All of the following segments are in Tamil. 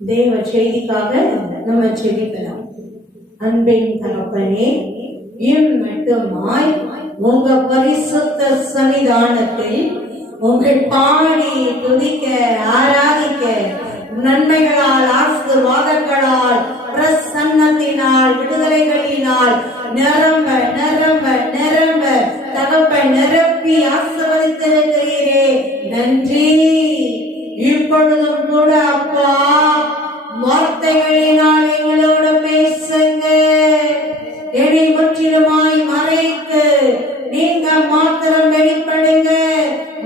தேவ செய்திக்காக நம்ம செபிக்கலாம். அன்பின் தகப்பனே, இம்மட்டுமாய் உங்க பரிசுத்த சன்னிதானத்தில் உங்கள் பாடி துதிக்க ஆராதிக்க நன்மைகளால் ஆசீர்வாதங்களால் பிரசன்னத்தினால் விடுதலைகளினால் நிரம்ப நிரம்ப நிரம்ப தகப்ப நிரப்பி ஆசீர்வதித்திருக்கிறீரே, நன்றி. இப்பொழுதும் கூட அப்பா வார்த்தைகளினால் எங்களோடு பேசுங்க. என்னை முற்றிலுமாய் மறைத்து நீங்க மாத்திரம் வெளிப்படுங்க.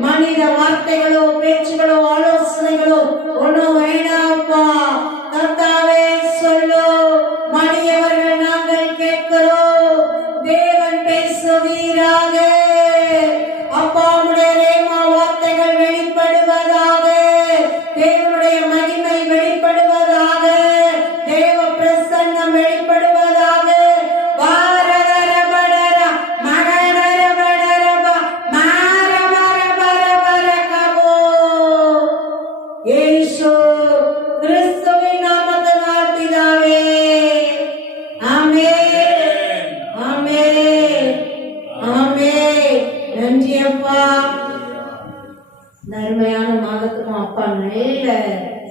மனித வார்த்தைகளோ பேச்சுகளோ ஆலோசனைகளோ ஒன்றும் வேண்டாப்பா. கர்த்தாவே சொல்லோ, மனிதவர்கள் நாங்கள் கேட்கிறோம். தேவன் பேசுவீராக. அப்பா உடைய ரேமா வார்த்தைகள் வெளிப்படுவதாக. தேவனுடைய மகிமை வெளிப்படுவதாக. தேவ பிரசன்னம் வெளிப்படுவதாக. அருமையான மாதத்துக்கும் அப்பா நல்ல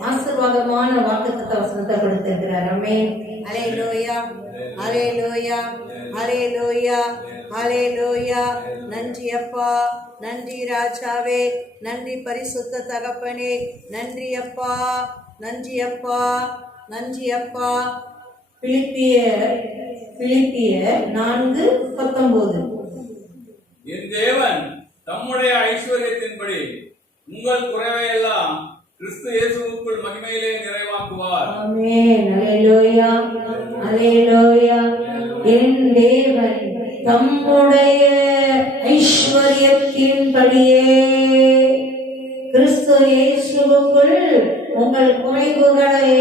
ஆசீர்வாதமான வாக்குத்தத்த வசனத்தை கொடுத்திருக்கிறார். ஆமென். ஹல்லேலூயா, ஹல்லேலூயா, ஹல்லேலூயா, ஹல்லேலூயா. நன்றி அப்பா, நன்றி ராஜாவே, நன்றி பரிசுத்த தகப்பனே, நன்றி அப்பா, நன்றி அப்பா, நன்றி அப்பா. பிலிப்பியர் 4:19. என் தேவன் தம்முடைய ஐஸ்வர்யத்தின்படி உங்கள் குறைவையெல்லாம் கிறிஸ்து இயேசுவுக்குள் மகிமையிலே நிறைவாக்குவார். ஆமென். ஹல்லேலூயா, ஹல்லேலூயா. என் தேவன் தம்முடைய ஐஸ்வர்யத்தின்படியே கிறிஸ்து இயேசுவுக்குள் உங்கள் குறைவுகளை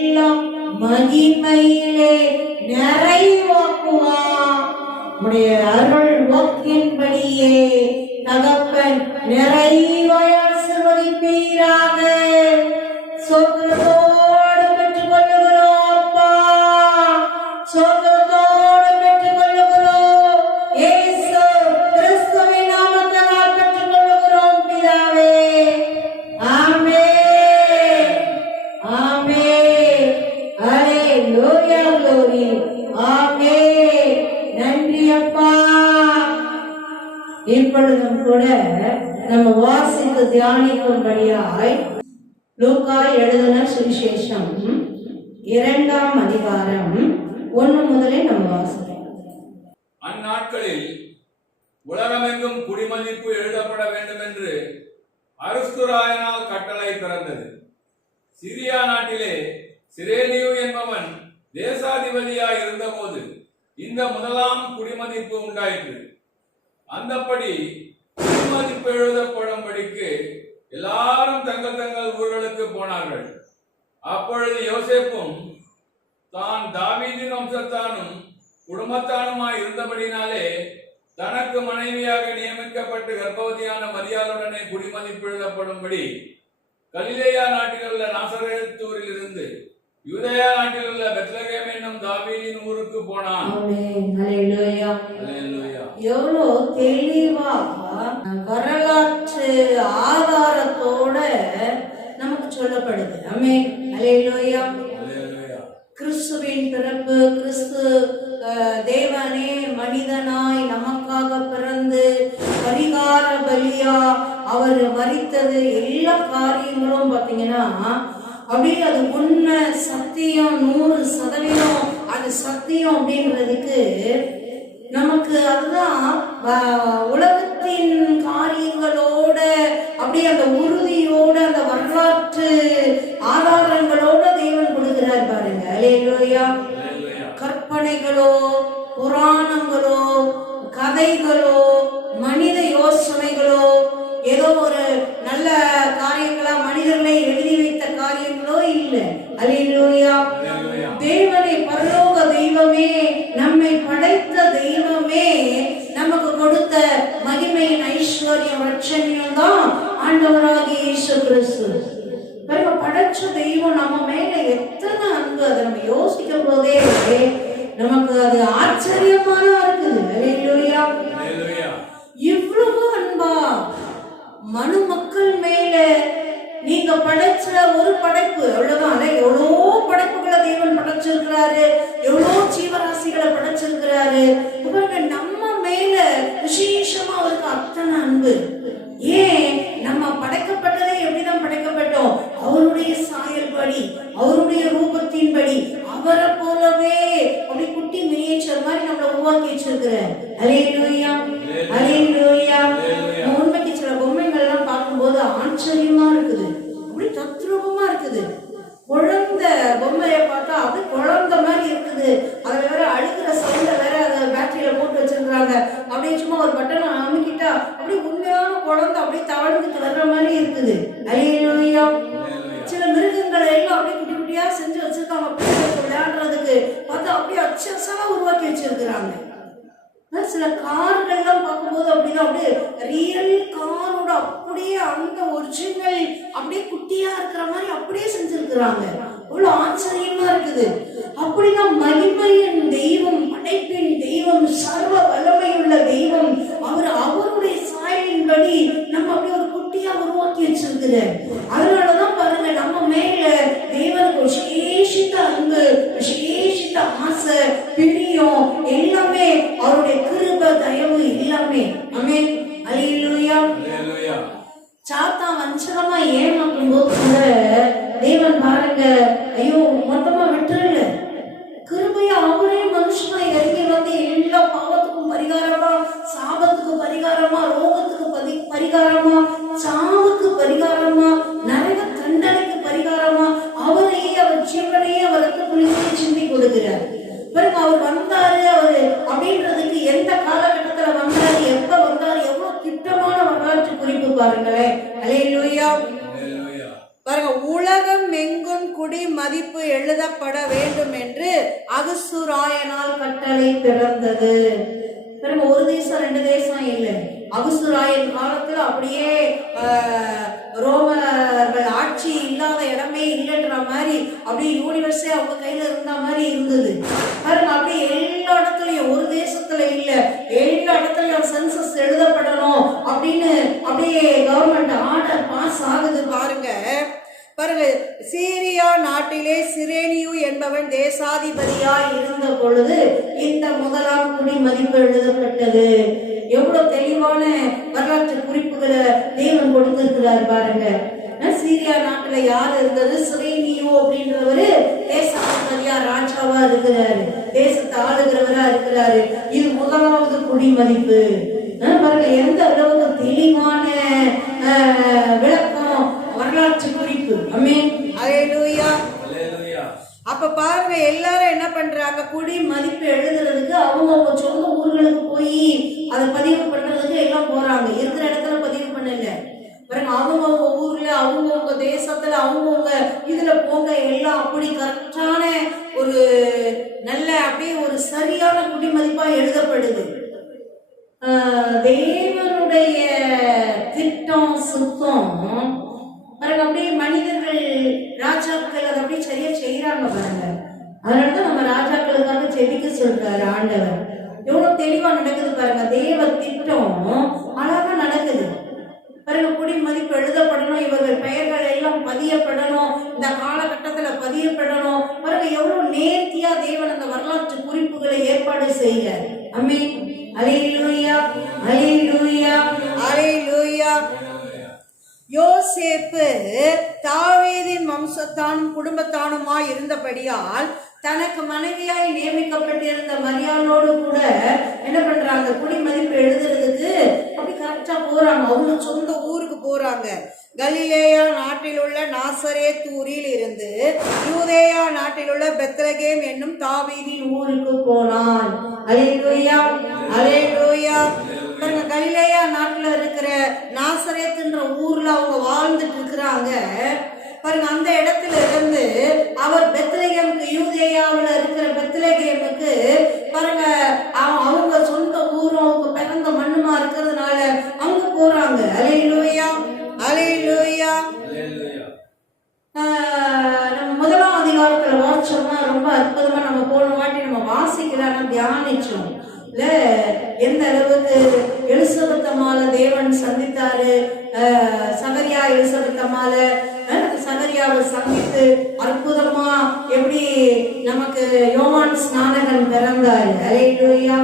எல்லாம் மகிமையிலே நிறைவாக்குவார். உடைய அருள் வாக்கின்படியே தகப்பன் நிறைவாய் ஆசீர்வதிப்பீராக. சோதரத்தோடு பெற்றுக் கொள்ளுகிறோம் அப்பா, சோதரத்தோடு பெற்றுக் கொள்ளுகிறோம். இயேசு கிறிஸ்துவின் நாமத்தினால் பெற்றுக் கொள்ளுகிறோம் பிதாவே. ஆமென், ஆமென். ஹல்லேலூயா, glory. ஆமென். நன்றி அப்பா. இப்பொழுதும் கூட நம்ம வாசித்து தியானிக்கும்படியாய் லூக்கா எழுதின சுவிசேஷம் 2ஆம் அதிகாரம் 1 முதலே நம்ம வாசிக்கலாம். அந்நாட்களில் உலகமெங்கும் குடிமதிப்பு எழுதப்பட வேண்டும் என்று அரிஸ்துராயனால் கட்டளை பிறந்தது. சிரியா நாட்டிலே சிரேனியு என்பவன் தேசாதிபதியாய் இருந்தபோது இந்த முதலாம் குடிமதிப்பு உண்டாயிற்று. அந்தப்படி குடிமதிப்பு எழுதப்படும்படிக்கு எல்லாரும் தங்கள் தங்கள் ஊர்களுக்கு போனார்கள். அப்பொழுது யோசேப்பும் தான் தாவீதின் வம்சத்தானும் குடும்பத்தானுமாய் இருந்தபடினாலே தனக்கு மனைவியாக நியமிக்கப்பட்டு கர்ப்பவதியான மரியாளுடனே குடிமதிப்பு எழுதப்படும்படி கலிலேயா நாட்டில் உள்ள நாசரேத்தூரில் இருந்து யூதேயா நாட்டில் உள்ள பெத்லகேம் என்னும் தாவீதின் ஊருக்கு போனான். ஆமென். ஹல்லேலூயா, ஹல்லேலூயா. எவ்வளோ தெளிவா வரலாற்று ஆதாரத்தோட நமக்கு சொல்லப்படுது. ஆமென். ஹல்லேலூயா. ஹல்லேலூயா. கிறிஸ்துவின் பிறப்பு, கிறிஸ்து தேவனே மனிதனாய் நமக்காக பிறந்து பரிகார பலியா அவர் மரித்தது, எல்லா காரியங்களும் பார்த்தீங்கன்னா அப்படியே அது உண்மை, சத்தியம், 100% அது சத்தியம் அப்படின்றதுக்கு நமக்கு அதுதான் உலகத்தின் காரியங்களோட அப்படியே அந்த உறுதியோட அந்த வரலாற்று ஆதாரங்களோட தேவன் கொடுக்கிறார் பாருங்க. ஹல்லேலூயா. கற்பனைகளோ புராணங்களோ கதைகளோ மனித யோசனைகளோ ஏதோ ஒரு நல்ல காரியங்களா மனிதர்களை எழுதி வைத்த காரியங்களோ இல்லை. ஹல்லேலூயா. தேவனே, பரலோக தெய்வமே, நம்மை படைத்த தெய்வமே நமக்கு கொடுத்த மகிமையின் ஐஸ்வர்யம் ரட்சணியம் தான் ஆண்டவராகிய இயேசு கிறிஸ்து. பாருங்க, படைச்ச தெய்வம் நம்ம மேல எத்தனை அன்பு, அதை நம்ம யோசிக்கும் போதே நமக்கு அது ஆச்சரியமான இருக்குது. அல்லேலூயா. இவ்வளவு அன்பா மனு மக்கள் மேல நீங்க படைச்ச ஒரு படைப்பு அவ்வளவுதான். எவ்வளோ படைப்புகளை தேவன் படைச்சிருக்கிறாரு, எவ்வளோ ஜீவராசிகளை படைச்சிருக்கிறாரு. இவங்க நம்ம மேல விசேஷமா அவருக்கு அத்தனை அன்பு. ஏன்? நம்ம படைக்கப்பட்டதே எப்படிதான் படைக்கப்பட்டோம்? அவருடைய சாயல்படி, அவருடைய ரூபத்தின்படி, அவரை போலவே அப்படி குட்டி மினியேச்சர் மாதிரி நம்மளை உருவாக்கி வச்சிருக்கிறார். அல்லேலூயா, அல்லேலூயா. உண்மைக்கு சில பொம்மைகள் எல்லாம் பார்க்கும்போது ஆச்சரியமா இருக்குது, அப்படி தத்ரூபமா இருக்குது. குழந்தை பொம்மையை பார்த்தா அப்படி குழந்தை மாதிரி இருக்குது. அதுல வேற அழுகிற சவுண்ட வேற அதை பேட்டரியில போட்டு வச்சிருக்காங்க. அப்படியே சும்மா ஒரு பட்டனை அமுக்கிட்டா அப்படியே உண்மையான குழந்தை அப்படியே தவழ்ந்துட்டு வர்ற மாதிரி இருக்குது. அல்லேலூயா. சில மிருகங்களை எல்லாம் அப்படியே குட்டி குட்டியா செஞ்சு வச்சிருக்காங்க பிள்ளைகளுக்கு விளையாடுறதுக்கு. பார்த்தா அப்படியே அச்சசலா உருவாக்கி வச்சிருக்கிறாங்க. சில கார்கள்லாம் பார்க்கும்போது அப்படிதான், அப்படியே ரியல் காரோட அப்படியே அந்த ஒரிஜினல் அப்படியே குட்டியா இருக்கிற மாதிரி அப்படியே செஞ்சிருக்கிறாங்க. அவ்வளவு ஆச்சரியமா இருக்குது. அப்படிதான் மகிமையின் தெய்வம், படைப்பின் தெய்வம், சர்வ வல்லமையுள்ள தெய்வம், அவருடைய சாயலின்படி நம்ம அப்படியே ஒரு குட்டியா உருவாக்கி வச்சிருக்கிறார். அதனாலதான் பாருங்க, நம்ம மேல தேவனுக்கு விசேஷித்த அன்பு, விசேஷித்த ஆசை, பிரியம் எல்லாமே அவருடைய கிருப, தயவு எல்லாமே. ஆமென். அல்லேலூயா. சாத்தான் வஞ்சகமா ஏமாற்றும் போது கூட தேவன் பாருங்க, ஐயோ மொத்தமா விட்டுறல, கிருபையா அவரே மனுஷனா இறங்கி வந்து எல்லா பாவத்துக்கும் பரிகாரமா, சாபத்துக்கு பரிகாரமா, ரோகத்துக்கு பரிகாரமா, சாவுக்கு பரிகாரமா, நரக தண்டனைக்கு பரிகாரமா அவரையே, அவர் ஜீவனையே அவருக்கு புனித சிந்தி கொடுக்கிறார். பிறகு அவர் வந்தாரு, அவரு அப்படின்றதுக்கு எந்த காலகட்டத்துல வந்தாரு, எப்ப வந்தாரு, எவ்வளவு திட்டமான வரலாற்று குறிப்பு பாருங்களேன். அல்லேலூயா. பாருங்க, உலகம் எங்கும் குடி மதிப்பு எழுதப்பட வேண்டும் என்று அகசுராயனால் கட்டளை பிறந்தது. பிறகு ஒரு தேசம் ரெண்டு தேசம் இல்லை. அகசுராயன் காலத்துல அப்படியே ரோமர்கள் ஆட்சி இல்லாத இடமே இல்லைன்ற மாதிரி அப்படியே யூனிவர்ஸே அவங்க கையில இருந்த மாதிரி இருந்தது. பாருங்க, அப்படியே எல்லா இடத்துலயும், ஒரு தேசத்துல இல்ல, எல்லா இடத்துலயும் சென்சஸ் எழுதப்படணும் அப்படின்னு அப்படியே கவர்மெண்ட் ஆர்டர் பாஸ் ஆகுது. பாருங்க பாருங்க, சீரியா நாட்டிலே சிரேனியு என்பவன் தேசாதிபதியாய் இருந்த பொழுது இந்த முதலாம் குடி மதிப்பு எழுதப்பட்டது. எவ்வளவு தெளிவான வரலாற்று குறிப்புகளை தேவன் கொடுத்திருக்கிறார் பாருங்க. சீரியா நாட்டுல யார் இருந்தது? சிரேனியு அப்படின்றவரு தேசாதிபதியா, ராஜாவா இருக்கிறாரு, தேசத்தை ஆளுகிறவரா இருக்கிறாரு. இது முதலாவது குடி மதிப்பு. பாருங்க, எந்த அளவுக்கு தெளிவான விளக்கம், வரலாற்று குறிப்பு. ஆமென். அல்லேலூயா. அப்ப பாருங்க, எல்லாரும் என்ன பண்றாங்க? குடி மதிப்பு எழுதுறதுக்கு அவங்க சொந்த ஊர்களுக்கு போய் அதை பதிவு பண்றதுக்கு எல்லாம் போறாங்க. இருக்கிற இடத்துல பதிவு பண்ணல. பாருங்க, அவங்கவுங்க ஊர்ல, அவங்கவுங்க தேசத்துல, அவங்கவுங்க இதுல போங்க. எல்லாம் அப்படி கரெக்டான ஒரு நல்ல அப்படியே ஒரு சரியான குடிமதிப்பா எழுதப்படுது. தேவனுடைய திட்டம் சுத்தம் பாருங்க, அப்படியே மனிதர்கள், ராஜாக்கள் அதை அப்படியே சரியா செய்யறாங்க பாருங்க. அதனாலதான் நம்ம ராஜாக்களுக்காக செபிக்க சொல்றாரு ஆண்டவர். எவ்வளவு தெளிவா நடக்குது பாருங்க. தேவ திட்டம் அழகா நடக்குது பாருங்க. குடி மதிப்பு எழுதப்படணும், இவர்கள் பெயர்கள் எல்லாம் பதியப்படணும், இந்த காலகட்டத்துல பதியப்படணும். பாருங்க, எவ்வளவு நேர்த்தியா தேவன் அந்த வரலாற்று குறிப்புகளை ஏற்பாடு செய்கிறார். ஆமென். அல்லேலூயா, அல்லேலூயா, அல்லேலூயா. யோசேப்பு தாவீதின் வம்சத்தானும் குடும்பத்தானுமாய் இருந்தபடியால் தனக்கு மனைவியாய் நியமிக்கப்பட்டிருந்த மரியாளோடு கூட என்ன பண்றாங்க? குடி மதிப்பு எழுதுறதுக்கு அப்படி கரெக்டா போறாங்க. அவங்க சொந்த ஊருக்கு போறாங்க. கலிலேயா நாட்டில் உள்ள நாசரேத் ஊரில் இருந்து யூதேயா நாட்டில் உள்ள பெத்லகேம் என்னும் தாவீதின் ஊருக்கு போனான். அல்லேலூயா, அல்லேலூயா. கலிலேயா நாட்டுல இருக்கிற நாசரேத்ன்ற ஊர்ல அவங்க வாழ்ந்துட்டு இருக்கிறாங்க பாருங்க. அந்த இடத்துல இருந்து அவர் பெத்லகேமுக்கு, யூதேயாவில் இருக்கிற பெத்லகேமுக்கு பாருங்க, அவங்க சொந்த ஊரும் அவங்க பிறந்த மண்ணுமா இருக்கிறதுனால அங்க போறாங்க. அல்லேலூயா, அல்லேலூயா. வாசிச்சோம்னா ரொம்ப அற்புதமா நம்ம போன வாட்டி நம்ம வாசிக்கலாம் தியானிச்சோம் இல்ல, எந்த அளவுக்கு எலிசபெத் அம்மாள தேவன் சந்தித்தாரு. சகரியா எலிசபெத் அம்மாள சகரியாவை சந்தித்து அற்புதமா எப்படி நமக்கு யோவான் ஸ்நானகன் பிறந்தாரு. அல்லேலூயா.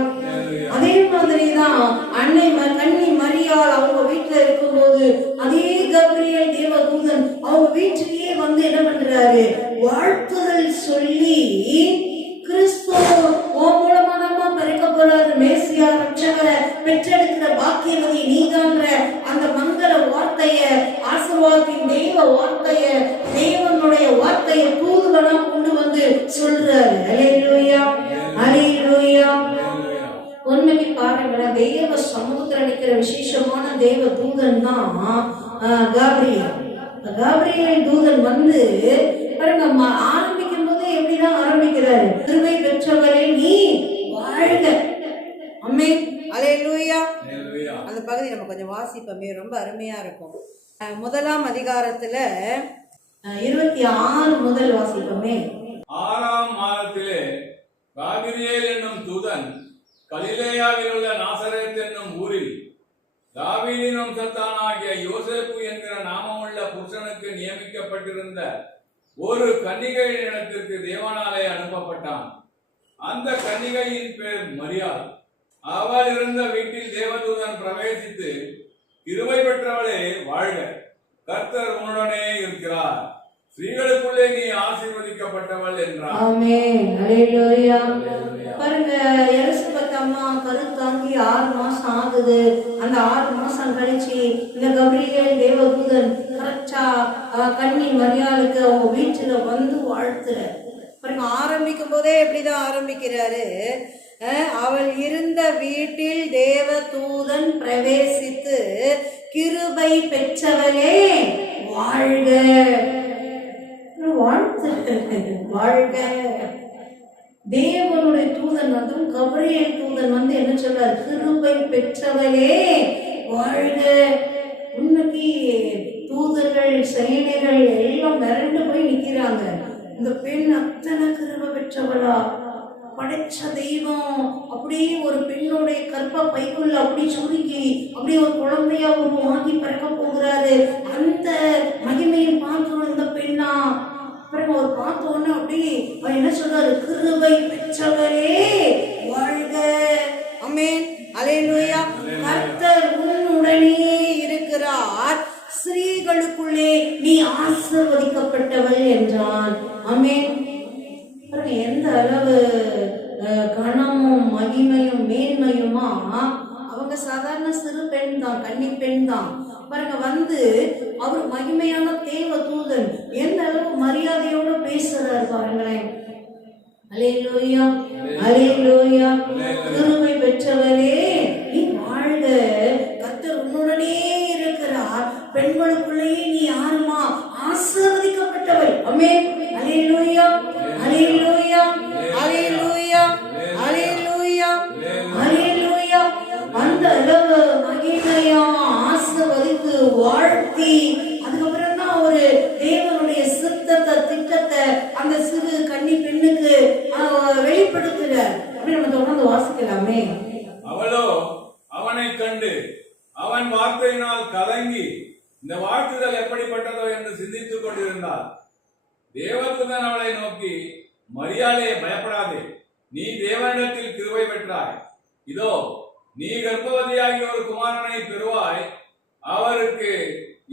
அதே மாதிரிதான் அன்னை கன்னி மரியாள் அவங்க வீட்டுல இருக்கும்போது அதே கபிரியேல் தேவதூதன் அவங்க வீட்டிலேயே வந்து என்ன பண்றாரு, வாழ்த்துதல் சொல்லி கிறிஸ்துவ மூலமா தான் பிறக்க போறாரு, மேசியா ரட்சகரை பெற்றெடுக்கிற பாக்கியவதி நீதான்ற அந்த மங்கள வார்த்தைய, ஆசீர்வாதத்தின் தெய்வ வார்த்தைய, தேவனுடைய வார்த்தைய தூதுவனா கொண்டு வந்து சொல்றாரு. அல்லேலூயா, அல்லேலூயா. உண்மைக்கு பாருங்க, தெய்வ சமூகத்தில் நிற்கிற விசேஷமான தெய்வ தூதன் தான் காபிரியேல். காபிரியேல் தூதன் வந்து பாருங்க, ஆரம்பிக்கும் போது எப்படிதான் ஆரம்பிக்கிறாரு, கிருபை பெற்றவரே நீ வாழ்க. ஆமென், அல்லேலூயா. அந்த பகுதி நம்ம கொஞ்சம் வாசிப்போமே, ரொம்ப அருமையா இருக்கும். 1ஆம் அதிகாரத்துல 26 முதல் வாசிப்போமே. 6ஆம் மாதத்திலே காபிரியேல் என்னும் தூதன் கலிலேயாவில் உள்ள நாசரேத் என்னும் ஊரில் தாவீதின் வம்சத்தானாகிய யோசேப்பு என்கிற நாமமுள்ள புருஷனுக்கு நியமிக்கப்பட்டிருந்த ஒரு கன்னிகையின் இடத்திற்கு தேவனாலே அனுப்பப்பட்டான். அந்த கன்னிகையின் பேர் மரியாள். அவள் இருந்த வீட்டில் தேவதூதன் பிரவேசித்து, கிருபை பெற்றவளே வாழ்க, கர்த்தர் உன்னுடனே இருக்கிறார், ஸ்ரீகளுக்குள்ளே நீ ஆசீர்வதிக்கப்பட்டவள் என்றார். ஆமென், அல்லேலூயா. பாருங்க, எலிசபெத் அம்மா கருத்தாங்கி 6 மாசம் ஆகுது. அந்த 6 மாசம் கழிச்சு இந்த கபிரியேல் தேவதூதன் கரெக்டா கன்னி மரியாளுக்கு அவங்க வீட்டுல வந்து வாழ்த்துற பாருங்க. ஆரம்பிக்கும் போதே எப்படிதான் ஆரம்பிக்கிறாரு, அவள் இருந்த வீட்டில் தேவதூதன் பிரவேசித்து, கிருபை பெற்றவளே வாழ்க, வாழ்த்து, வாழ்க. தேவனுடைய தூதன் வந்து, கபிரியேல் தூதன் வந்து என்ன சொல்றாரு, கிருபை பெற்றவளே வாழ்க. உண்மைக்கு தூதர்கள் சேனைகள் எல்லாம் மிரண்டு போய் நிக்கிறாங்க. இந்த பெண் அத்தனை கிருபை பெற்றவளா, படைச்ச தெய்வம் அப்படியே ஒரு பெண்ணுடைய கற்ப பைக்குள்ள அப்படி சுருக்கி அப்படியே ஒரு குழந்தையா உருவாக்கி பிறக்க போகிறாரு. அந்த மகிமையை பார்த்தோம் இந்த பெண்ணா. அப்புறம் அவர் பார்த்தோன்னு அப்படி அவர் என்ன சொல்றாரு, கிருபை பெற்றவரே வாழ்க. ஆமென், அல்லேலூயா. கர்த்தர் உன்னுடனே இருக்கிறார், ஸ்ரீகளுக்குள்ளே நீ ஆசீர்வதிக்கப்பட்டவள் என்றான். ஆமென். எந்த அளவு கனமும் மகிமையும் மேன்மையுமா. அவங்க சாதாரண சிறு பெண் தான், கன்னி பெண் தான். பாருங்க, வந்து அவர் மகிமையான தேவ தூதன் எந்த அளவு மரியாதையோட பேசுறாரு பாருங்களேன். அல்லேலூயா, அல்லேலூயா. கிருபை பெற்றவரே நீ வாழ்க, கர்த்தர் உன்னுடனே இருக்கிறார், பெண்களுக்குள்ளேயே நீ யாருமா ஆசீர்வதிக்கப்பட்டவள். ஆமென், அல்லேலூயா, அல்லேலூயா, அல்லேலூயா, அல்லேலூயா, அல்லேலூயா. அந்த அளவு மகிமையா ஆசீர்வதித்து வாழ்த்தி, அதுக்கப்புறம் தான் ஒரு தேவனுடைய சித்தத்தை திட்டத்தை அந்த சிறு கன்னி பெண்ணுக்கு வெளிப்படுத்துறார். அப்படி நம்ம தொடர்ந்து வாசிக்கலாமே. அவளோ அவனை கண்டு அவன் வார்த்தையினால் கலங்கி இந்த வாழ்த்துதல் எப்படிப்பட்டதோ என்று சிந்தித்துக் கொண்டிருந்தாள். தேவதூதன் அவளை நோக்கி, மரியாளே பயப்படாதே, நீ தேவனிடத்தில் கிருபை பெற்றாய், இதோ நீ கர்ப்பவதியாகி ஒரு குமாரனை பெறுவாய், அவருக்கு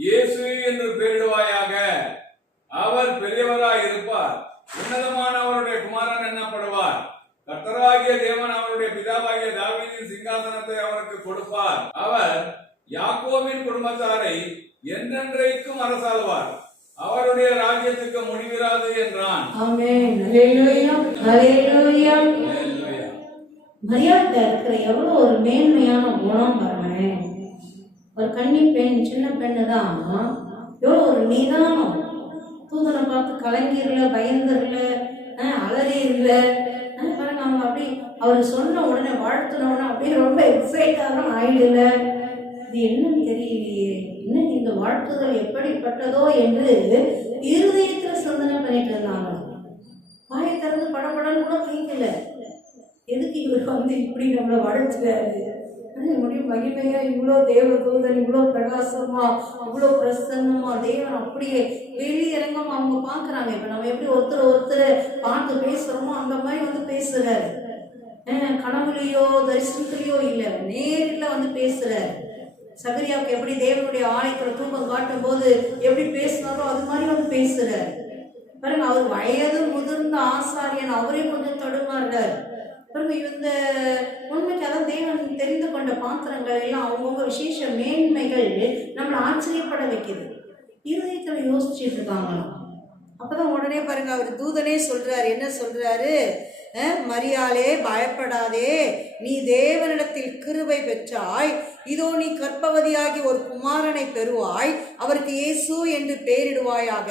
இயேசு என்று பெயரிடுவாயாக. அவர் பெரியவராய் இருப்பார், உன்னதமான அவருடைய குமாரன் என்னப்படுவார். கர்த்தராகிய தேவன் அவருடைய பிதாவாகிய தாவீதின் சிங்காசனத்தை அவருக்கு கொடுப்பார். அவர் யாக்கோபின் குடும்பத்தாரை என்றென்றைக்கும் அரசாளுவார், அவருடைய ராஜ்யத்துக்கு முடிவிராது என்றான். ஆமென், அல்லேலூயா, அல்லேலூயா. மரியாதை இருக்கிற எவ்வளவு ஒரு மேன்மையான குணம் பாருங்களேன். ஒரு கன்னி பெண், சின்ன பெண்ணு தான், எவ்வளவு ஒரு நிதானம். தூதனை பார்த்து கலங்கிரல, பயந்துரல, அலறிரல. பாருங்க, அவங்க அப்படி அவர் சொன்ன உடனே வாழ்த்தின உடனே அப்படியே ரொம்ப எக்ஸைட்டாக ஆயிடல. இது என்னன்னு தெரியலையே, இன்னும் இந்த வாழ்த்துதல் எப்படிப்பட்டதோ என்று இருதயத்துல சிந்தனை பண்ணிட்டு இருந்தாங்க. இருந்து படப்படன்னு கூட கேட்கல. எதுக்கு இவர் வந்து இப்படி நம்மளை வளர்த்துறாரு, நம்முடைய மகிமையா இவ்வளோ தேவதூதன் இவ்வளோ பிரகாசமா இவ்வளோ பிரசன்னமா தேவன் அப்படியே வெளியரங்கமா அவங்க பார்க்குறாங்க. இப்போ நம்ம எப்படி ஒருத்தர் பார்த்து பேசுகிறோமோ அந்த மாதிரி வந்து பேசுறாரு. கனவுலையோ தரிசனத்திலையோ இல்லை, நேரில் வந்து பேசுறாரு. சகரியாவுக்கு எப்படி தேவனுடைய ஆலயத்துல தூக்கம் காட்டும் போது எப்படி பேசினாரோ அது மாதிரி வந்து பேசுறாரு. பாருங்க, அவர் வயது முதிர்ந்த ஆசாரியன், அவரே கொஞ்சம் தடுமாறுறாரு. பாருங்க, இந்த உண்மைக்கு அதான் தேவன் தெரிந்து கொண்ட பாத்திரங்கள் எல்லாம் அவங்கவுங்க விசேஷ மேன்மைகள் நம்மளை ஆச்சரியப்பட வைக்குது. இருதயத்துல யோசிச்சுட்டு இருக்காங்களாம். அப்பதான் உடனே பாருங்க அவர் தூதனே சொல்றாரு. என்ன சொல்றாரு? மரியாளே, பயப்படாதே, நீ தேவனிடத்தில் கிருபை பெற்றாய். இதோ நீ கர்ப்பவதியாகி ஒரு குமாரனை பெறுவாய். அவருக்கு இயேசு என்று பெயரிடுவாயாக.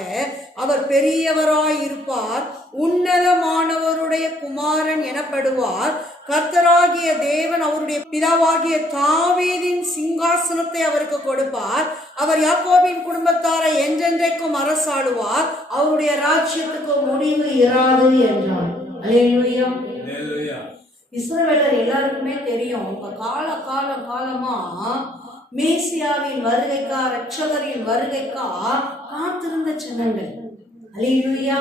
அவர் பெரியவராய் இருப்பார், உன்னதமானவருடைய குமாரன் எனப்படுவார். கர்த்தராகிய தேவன் அவருடைய பிதாவாகிய தாவீதின் சிங்காசனத்தை அவருக்கு கொடுப்பார். அவர் யாக்கோபின் குடும்பத்தாரை என்றென்றைக்கும் அரசாளுவார். அவருடைய ராஜ்யத்துக்கு முடிவு இராது என்றார். அல்லேலூயா. இஸ்ரவேலர் எல்லாருக்குமே தெரியும், இப்ப காலமா மேசியாவின் வருகைக்கா, ரட்சகரின் வருகைக்கா காத்திருந்த ஜனங்கள். அல்லேலூயா.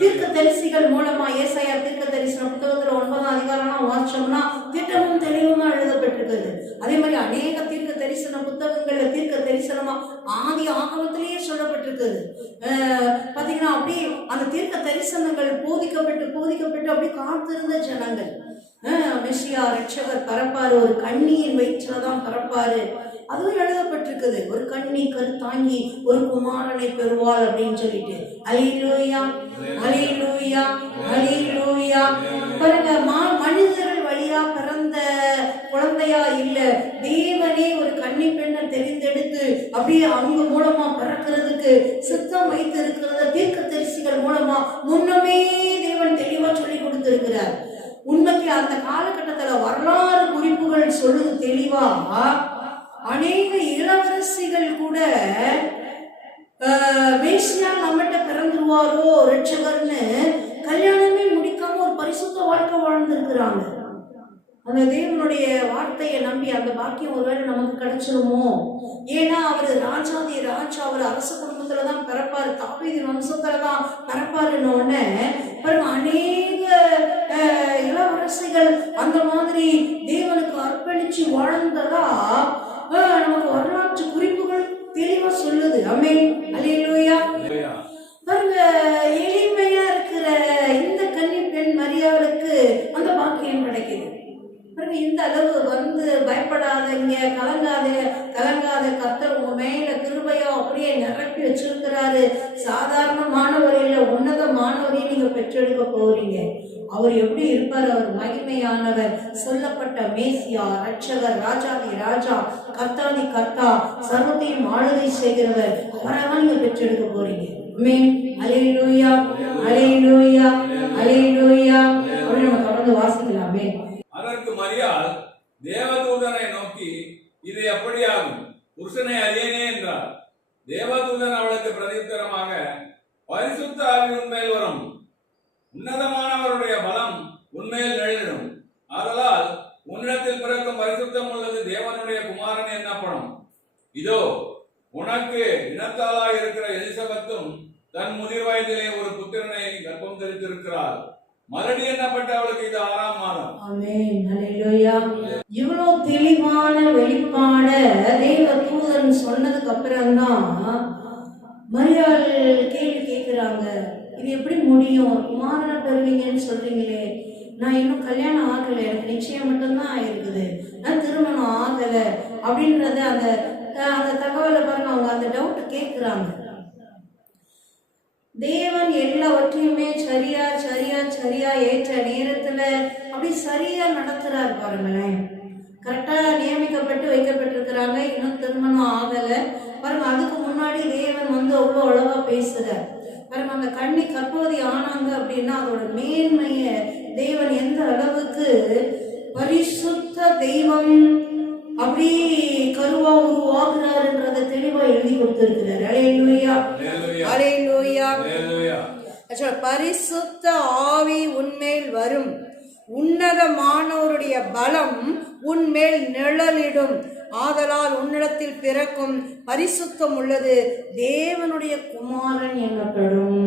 தீர்க்க தரிசிகள் மூலமா ஏசாயா தீர்க்க தரிசன புத்தகத்துல 9ஆம் அதிகாரம் வாசிச்சோம்னா திட்டமும் தெளிவுமா எழுதப்பட்டிருக்குது. அதே மாதிரி அநேக தீர்க்க தரிசன புத்தகங்கள்ல தீர்க்க தரிசனமா ஆதி ஆகமத்திலேயே சொல்லப்பட்டிருக்குது. பாத்தீங்கன்னா அப்படி அந்த தீர்க்க தரிசனங்கள் போதிக்கப்பட்டு அப்படி காத்திருந்த ஜனங்கள். மெசியா ரட்சகர் பரப்பாரு, ஒரு கண்ணியின் வயிற்றுலதான் பரப்பாரு. அதுவும் எழுதப்பட்டிருக்குது, ஒரு கண்ணி கருத்தாங்கி ஒரு குமாரனை பெறுவாள் அப்படின்னு சொல்லிட்டு. அல்லேலூயா, அல்லேலூயா, அல்லேலூயா. பாருங்க, மனிதர்கள் வழியா பிறந்த குழந்தையா இல்ல, தேவனே ஒரு கன்னி பெண்ணை தெரிந்தெடுத்து அப்படியே அவங்க மூலமா பிறக்கிறதுக்கு சித்தம் வைத்து இருக்கிறத தீர்க்க தரிசிகள் மூலமா முன்னமே தேவன் தெளிவா சொல்லி கொடுத்திருக்கிறார். உண்மைக்கு அந்த காலகட்டத்துல வரலாறு குறிப்புகள் சொல்லுது தெளிவா. அநேக இளவரசிகள் கூட மேசியா நம்மகிட்ட பிறந்துருவாரோ ரட்சகர்னு கல்யாணமே முடிக்காம ஒரு பரிசுத்த வாழ்க்கை வாழ்ந்திருக்கிறாங்க. அந்த தேவனுடைய வார்த்தையை நம்பி அந்த பாக்கியம் ஒருவேளை நமக்கு கிடைச்சிருமோ? ஏன்னா அவர் ராஜாதி ராஜா, அவர் அரச குடும்பத்துலதான் பிறப்பாரு, தாவீதின் வம்சத்துலதான் பிறப்பாருன்னு அநேக இளவரசிகள் அந்த மாதிரி தேவனுக்கு அர்ப்பணிச்சு வாழ்ந்ததா நமக்கு வரலாற்று குறிப்புகள் தெளிவா சொல்லுது. ஆமென், அல்லேலூயா. பாருங்க, எளிமையா இருக்கிற இந்த கன்னி பெண் மரியாளுக்கு அந்த பாக்கியம் கிடைக்குது. பாருங்க, இந்த அளவு வந்து பயப்படாதீங்க, கலங்காத கர்த்தர் உங்க மேல கிருபையோ அப்படியே நிரப்பி வச்சிருக்கிறாரு. சாதாரணமானவரையில உன்னதமானவரையும் நீங்க பெற்றெடுக்க போறீங்க. அவர் எப்படி இருப்பார்? அவர் மகிமையானவர், சொல்லப்பட்ட மேசியா, ரட்சகர், ராஜாதி ராஜா, கர்த்தாதி கர்த்தா, சர்வத்தையும் ஆளுகை செய்கிறவர். அவரெல்லாம் நீங்க பெற்றெடுக்க போறீங்க. ஆமென், அல்லேலூயா, அல்லேலூயா, அல்லேலூயா. அப்படி நம்ம தொடர்ந்து வாசிக்கலாமே. அதற்கு மரியாள் தேவதூதனை நோக்கி, இது எப்படியாகும்? புருஷனை அறியேனே என்றார். தேவதூதன் அவளுக்கு பிரதியுத்தரமாக, பரிசுத்த ஆவி உன்மேல் வரும், உன்னதமானவருடைய பலம் உன்மேல் நிழலிடும். ஆதலால் உன்னிடத்தில் பிறக்கும் பரிசுத்தம் உள்ளது தேவனுடைய குமாரன் என்னப்படும். இதோ உனக்கு இனத்தாளாய் இருக்கிற எலிசபெத்தும் தன் முதிர் வயதிலே ஒரு புத்திரனை கர்ப்பம் தரித்திருக்கிறாள். மறுபடி என்னப்பட்ட அவளுக்கு இது 6ஆம் மாதம். ஆமென், அல்லேலூயா. இவ்வளவு தெளிவான வெளிப்பாட தேவ தூதன் சொன்னதுக்கு அப்புறம்தான் மரியாள் கேள்வி கேட்கிறாங்க. இது எப்படி முடியும்? குமாரனை பெறுவீங்கன்னு சொல்றீங்களே, நான் இன்னும் கல்யாணம் ஆகல, எனக்கு நிச்சயம் மட்டும்தான் ஆயிருக்குது, நான் திருமணம் ஆகல அப்படின்றத அந்த தகவலை பாருங்க, அவங்க அந்த டவுட் கேட்கிறாங்க. தேவன் எல்லாவற்றையுமே சரியா சரியா சரியா ஏற்ற நேரத்துல அப்படி சரியா நடத்துறாரு. பாருங்களேன், கரெக்டா நியமிக்கப்பட்டு வைக்கப்பட்டிருக்கிறாங்க, இன்னும் திருமணம் ஆகல. பாருங்க, அதுக்கு முன்னாடி தேவன் வந்து அவ்வளோ அழகா பேசுறார். பாருங்க, அந்த கன்னி கர்ப்பவதி ஆனாங்க அப்படின்னா அதோட மேன்மைய தேவன் எந்த அளவுக்கு பரிசுத்த தெய்வம் அப்படி கருவா உருவாக்குறாருன்றத தெளிவா எழுதி கொடுத்திருக்கிறார். அல்லேலூயா, அல்லேலூயா. பரிசுத்த ஆவி உன்மேல் வரும், உன்னதமானவருடைய பலம் உன்மேல் நிழலிடும், ஆதலால் உன்னிடத்தில் பிறக்கும் பரிசுத்தம் உள்ளது தேவனுடைய குமாரன் எனப்படும்.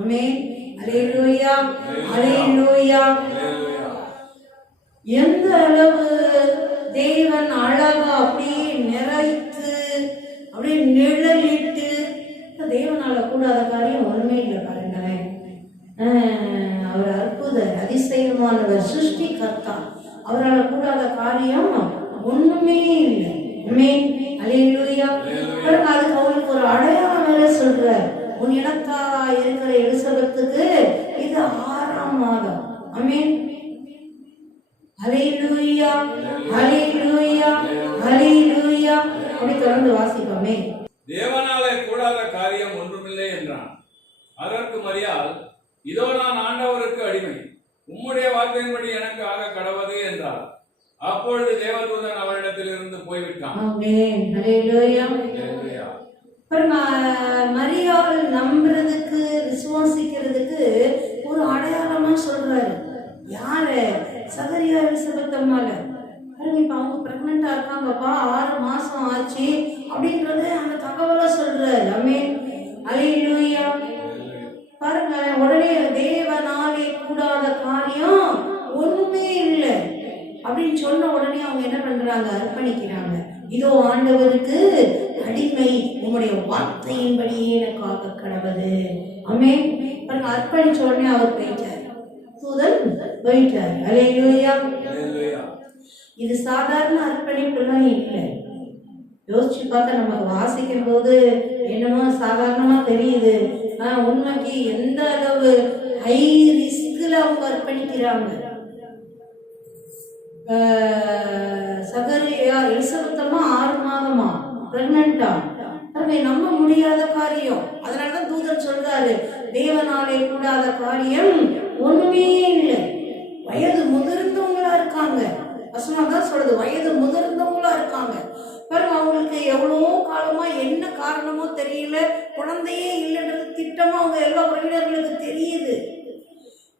ஆமென். அல்லேலூயா, அல்லேலூயா. எந்த அளவு தேவன் அழகா அப்படியே நிறைத்து அப்படியே நிழலிட்டு, தேவனால கூடாத காரியம் ஒண்ணுமே இல்லை பாருங்களேன். அவர் அற்புத அதிசயமானவர், சிருஷ்டிகர்த்தா. அவரால் கூடாத காரியம் ஒண்ணுமே இல்லை. அல்லேலூயா. அதுக்கு அவளுக்கு ஒரு அடையாளம் வேற சொல்றார். உன் இனத்தாரா இருக்கிற எலிசபெத்துக்கு இது 6ஆம் மாதம். ஆமென். அல்லேலூயா, அல்லேலூயா, அல்லேலூயா. அப்படி தொடர்ந்து வாசிப்போமே. தேவனாலே கூடாத காரியம் ஒன்றுமில்லை என்றான். அதற்கு மரியாள், இதோ நான் ஆண்டவருக்கு அடிமை, உம்முடைய வார்த்தையின்படி எனக்கு ஆக கடவது என்றார். அப்பொழுது தேவதூதன் அவரிடத்தில் இருந்து போய்விட்டான். ஆமென். அல்லேலூயா. மரியாள் நம்புறதுக்கு, விசுவாசிக்கிறதுக்கு ஒரு அடையாளமா சொல்றாரு. யாரு? சகரியா எலிசபெத் அம்மால. இப்ப அவங்க பிரெக்னண்டா இருக்காங்கப்பா, 6 மாசம் ஆச்சு அப்படின்றது அந்த தகவலை சொல்றாரு. ஆமென். அல்லேலூயா. பாருங்க, உடனே தேவனாலே கூடாத காரியம் ஒண்ணுமே இல்லை அப்படின்னு சொன்ன உடனே அவங்க என்ன பண்றாங்க? அர்ப்பணிக்கிறாங்க. இதோ ஆண்டவருக்கு அடிமை, உங்களுடைய வார்த்தையின்படியே எனக்கு ஆக கடவுது. ஆமென். பாருங்க, அர்ப்பணிச்ச உடனே அவர் போயிட்டார், தூதன் போயிட்டார். அல்லேலூயா. இது சாதாரண அர்ப்பணிப்புலாம் இல்லை. யோசிச்சு பார்த்தா நமக்கு வாசிக்கும் போது என்னமோ சாதாரணமா தெரியுது. உண்மைக்கு எந்த அளவு ஹை ரிஸ்க்ல அவங்க அர்ப்பணிக்கிறாங்க. சகரியா எலிசபெத்தம்மா 6 மாதமா பிரெக்னண்டா. நம்ப முடியாத காரியம். அதனாலதான் தூதன் சொல்றாரு, தேவனாலே கூடாத காரியம் ஒண்ணுமே இல்லை. வயது முதிர்ந்தவங்களா இருக்காங்க. வசனம்தான் சொல்றது, வயது முதிர்ந்தவங்களா இருக்காங்க. பாருங்க, அவங்களுக்கு எவ்வளவோ காலமா என்ன காரணமோ தெரியல, குழந்தையே இல்லைன்றது திட்டமா அவங்க எல்லா உறவினர்களுக்கு தெரியுது.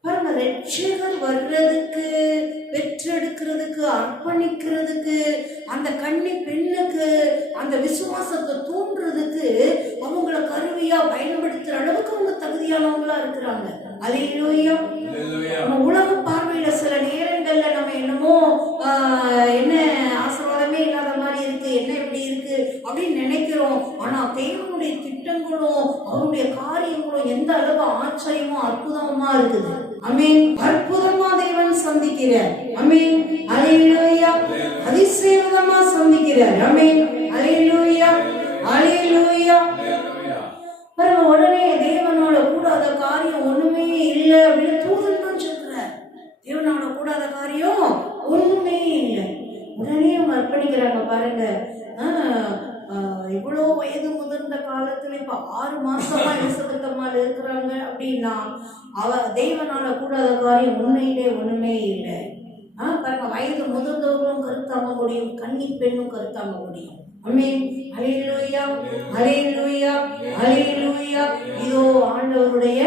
பாருங்க, ரட்சகர் வர்றதுக்கு, பெற்றெடுக்கிறதுக்கு, அர்ப்பணிக்கிறதுக்கு, அந்த கன்னி பெண்ணுக்கு அந்த விசுவாசத்தை தூண்டுறதுக்கு அவங்கள கருவியா பயன்படுத்துற அளவுக்கு அவங்க தகுதியானவங்களா இருக்கிறாங்க. அல்லேலூயா. உலக பார்வையில சில நேரங்கள்ல நம்ம என்னமோ என்ன ஆசீர்வாதமே இல்லாத மாதிரி இருக்கு, என்ன இப்படி இருக்கு அப்படின்னு நினைக்கிறோம். ஆனா தேவனுடைய திட்டங்களும் அவருடைய காரியங்களும் எந்த அளவு ஆச்சரியமும் அற்புதமா இருக்குது. ஆமென். அற்புதமா தேவன் சந்திக்கிறார். ஆமென். அல்லேலூயா. அதிசயமா சந்திக்கிறார். ஆமென். அல்லேலூயா, அல்லேலூயா. உடனே தேவனோட கூடாத காரியம் ஒண்ணுமே இல்லை அப்படின்னு தூதன் தான் சொல்றார். தேவனோட கூடாத காரியம் ஒண்ணுமே இல்லை. உடனே அவங்க அர்ப்பணிக்கிறாங்க. பாருங்க, இவ்வளோ வயது முதிர்ந்த காலத்துல இப்ப 6 மாசமா எலிசபெத் அம்மாள் இருக்கிறாங்க அப்படின்னா தேவனால கூடாத காரியம் உண்மையிலே ஒண்ணுமே இல்லை. பாருங்க, வயது முதிர்ந்தவர்களும் கருத்தாங்க முடியும், கன்னி பெண்ணும் கருத்தாங்க முடியும். ஆமென். அல்லேலூயா, அல்லேலூயா, அல்லேலூயா. இதோ ஆண்டவருடைய